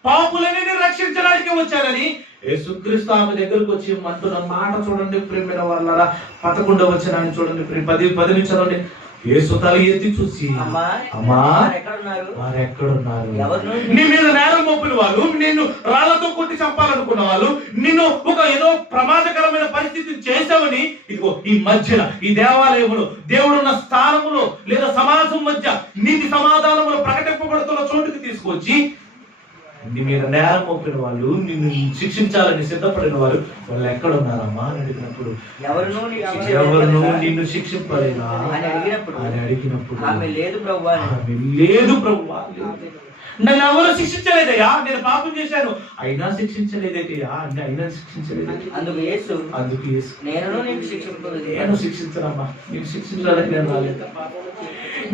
పాపులని నేను రక్షించడానికి వచ్చానని యేసుక్రీస్తు ఆమె దగ్గరకు వచ్చి అంటున్న మాట చూడండి ప్రేమైన వాళ్ళరా. 11వ వచనాన్ని చూడండి, 10 నుంచి చదవండి. యేసు తల ఎత్తి చూసి, అమ్మా వారెక్కడున్నారు? నీ మీద నేరం మోపిన వాళ్ళు, నిన్ను రాళ్లతో కొట్టి చంపాలనుకున్న వాళ్ళు, నిన్ను ఏదో ప్రమాదకరమైన పరిస్థితి చేసావని ఇదిగో ఈ మధ్యన ఈ దేవాలయములో దేవుడున్న స్థానములో లేదా సమాజం మధ్య నీతి సమాధానములు ప్రకటింపబడుతున్న చోటుకి తీసుకొచ్చి నీ మీద నేరం మోపిన వాళ్ళు, నిన్ను శిక్షించాలని సిద్ధపడిన వాళ్ళు ఎక్కడున్నారమ్మా అని అడిగినప్పుడు, ఎవరు నిన్ను శిక్షింపలేదా అని అడిగినప్పుడు, ఆమె లేదు ప్రభువా, నన్ను ఎవరు శిక్షించలేదయ్యా, నేను పాపం చేశాను అయినా శిక్షించలేదయ్యా అంటే అయినా శిక్షించలేదు. అందుకు యేసు నేను శిక్షించనమ్మా, నేను శిక్షించడానికి నేను రాలేదు,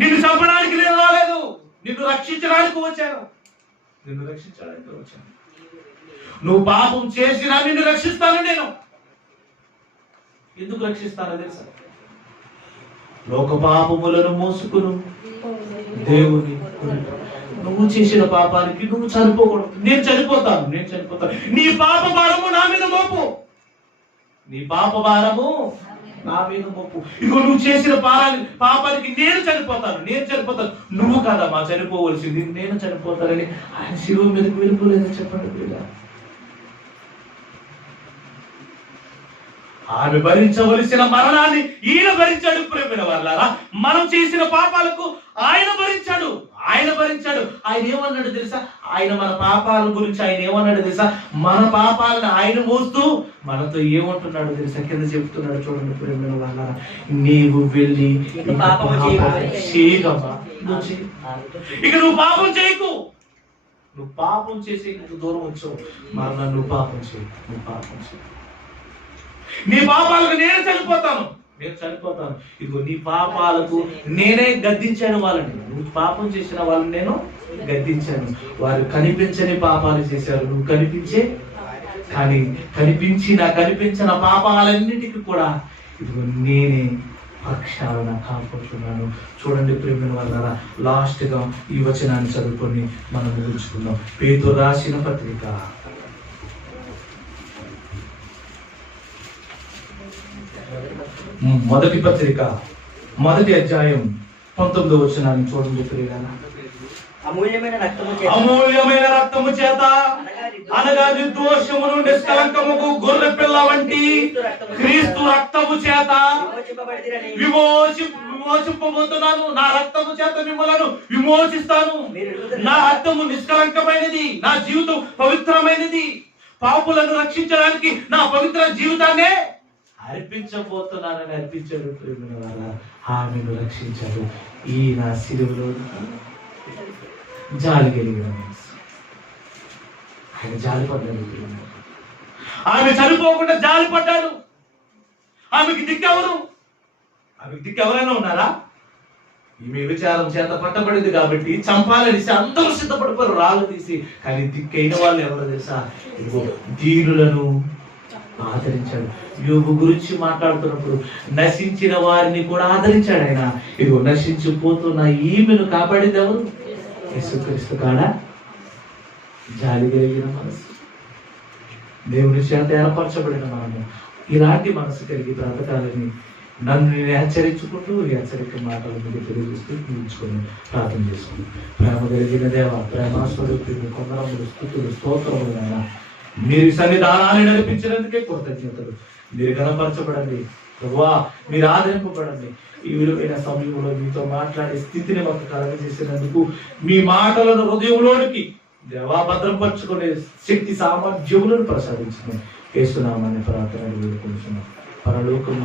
నిన్ను చంపడానికి నేను రాలేదు, నిన్ను రక్షించడానికి వచ్చాను. నువ్వు పాపం చేసినా నిన్ను రక్షిస్తాను. నేను ఎందుకు రక్షిస్తానో తెలుసా? లోక పాపములను మోసుకును దేవుని, నువ్వు చేసిన పాపానికి నువ్వు చనిపోకూడదు. నేను చనిపోతాను. నీ పాప భారము నా మీద మోపు, ఇదిగో నువ్వు చేసిన పాపానికి నేను చనిపోతాను. నువ్వు కాదమ్మా చనిపోవలసింది, నేను చనిపోతానని ఆయన శిలువ మీదకి వెళ్ళిపోలేదని చెప్పండి. ఆమె భరించవలసిన మరణాన్ని ఈయన భరించాడు ప్రేమైన వాళ్ళారా. మనం చేసిన పాపాలకు ఆయన భరించాడు. ఆయన ఏమన్నాడు తెలుసా? ఆయన మన పాపాల గురించి ఆయన ఏమన్నాడు తెలుసా? మన పాపాలను ఆయన మోస్తూ మనతో ఏమంటున్నాడు తెలుసా? కింద చెప్తున్నాడు చూడండి ప్రేమైన వాళ్ళారా, నీవు వెళ్ళి ఇక నువ్వు పాపం చేయకు. నువ్వు పాపం చేసి దూరం వచ్చావు, మరణ నువ్వు పాపం చేయి. నీ పాపాలకు నేను చనిపోతాను. ఇదిగో నీ పాపాలకు నేనే గద్దించాను వాళ్ళని. నువ్వు పాపం చేసిన వాళ్ళని నేను గద్దించాను. వారు కనిపించని పాపాలు చేశారు, నువ్వు కనిపించే కానీ కనిపించిన పాపాలన్నిటికీ కూడా ఇదిగో నేనే పక్షాలను కాపాడుతున్నాను. చూడండి ప్రేమ వల్ల లాస్ట్ గా ఈ వచనాన్ని చదువుకొని మనం ముగించుకుందాం. పేతురు రాసిన పత్రిక మొదటి పత్రిక 1వ అధ్యాయం 19వ వచనాన్ని చూడండి ప్రియులారా. అమూల్యమైన రక్తము చేత అనగా నిర్దోషమును నిష్కలంకముకు గొర్రె పిల్ల వంటి క్రీస్తు రక్తము చేత విమోచింపబోతున్నాను. నా రక్తము చేత మిమ్మలను విమోచిస్తాను. నా రక్తము నిష్కలంకమైనది, నా జీవితం పవిత్రమైనది. పాపులను రక్షించడానికి నా పవిత్ర జీవితాన్నే అర్పించబోతున్నానని అర్పించాడు. ప్రేమ వల్ల ఆమెను రక్షించాడు. ఈ నా సిలువలో జాలి కలిగిన మనసు, ఆయన జాలిపడ్డాడు. ఆమె చనిపోకుండా జాలిపడ్డాడు. ఆమెకి దిక్కెవరు? ఆమెకి దిక్కెవరైనా ఉన్నారా? ఈమె విచారం చేత పట్టబడింది కాబట్టి చంపాలనేసి అందరూ సిద్ధపడిపోయారు రాళ్ళు తీసి. కానీ దిక్కైన వాళ్ళు ఎవరో తెలుసా? ఇదిగో దీనులను ఆదరించాడు. యోగు గురించి మాట్లాడుతున్నప్పుడు నశించిన వారిని కూడా ఆదరించాడు ఆయన. ఇదిగో నశించిపోతున్న ఈమెను కాపాడింది ఎవరు? యేసుక్రీస్తు కాడా? జాలి కలిగిన మనసు, దేవుని చేత ఏర్పరచబడిన మనము ఇలాంటి మనసు కలిగి బ్రతకాలని నన్ను నేను హెచ్చరించుకుంటూ ఈ హెచ్చరిక మాటలు మీకు తెలియజేస్తూ నిలుచుకొని ప్రార్థన చేసుకుని, ప్రేమ కలిగిన దేవ, ప్రేమాస్వరూపి కొందరములు స్తుతులు స్తోత్రములు నాయన, మీరు సన్నిధానాన్ని నడిపించినందుకే కృతజ్ఞతలు. మీరు గణపరచబడండి ప్రభువా, మీరు ఆదరింపబడండి. ఈ విలువైన సమయంలో మీతో మాట్లాడే స్థితిని మాకు కలగజేసినందుకు, మీ మాటలను హృదయంలోనికి దేవా భద్రపరచుకునే శక్తి సామర్థ్యములను ప్రసాదించిన యేసునామాన్ని ప్రార్థన వేడుకుంటున్నాం. పరలోకం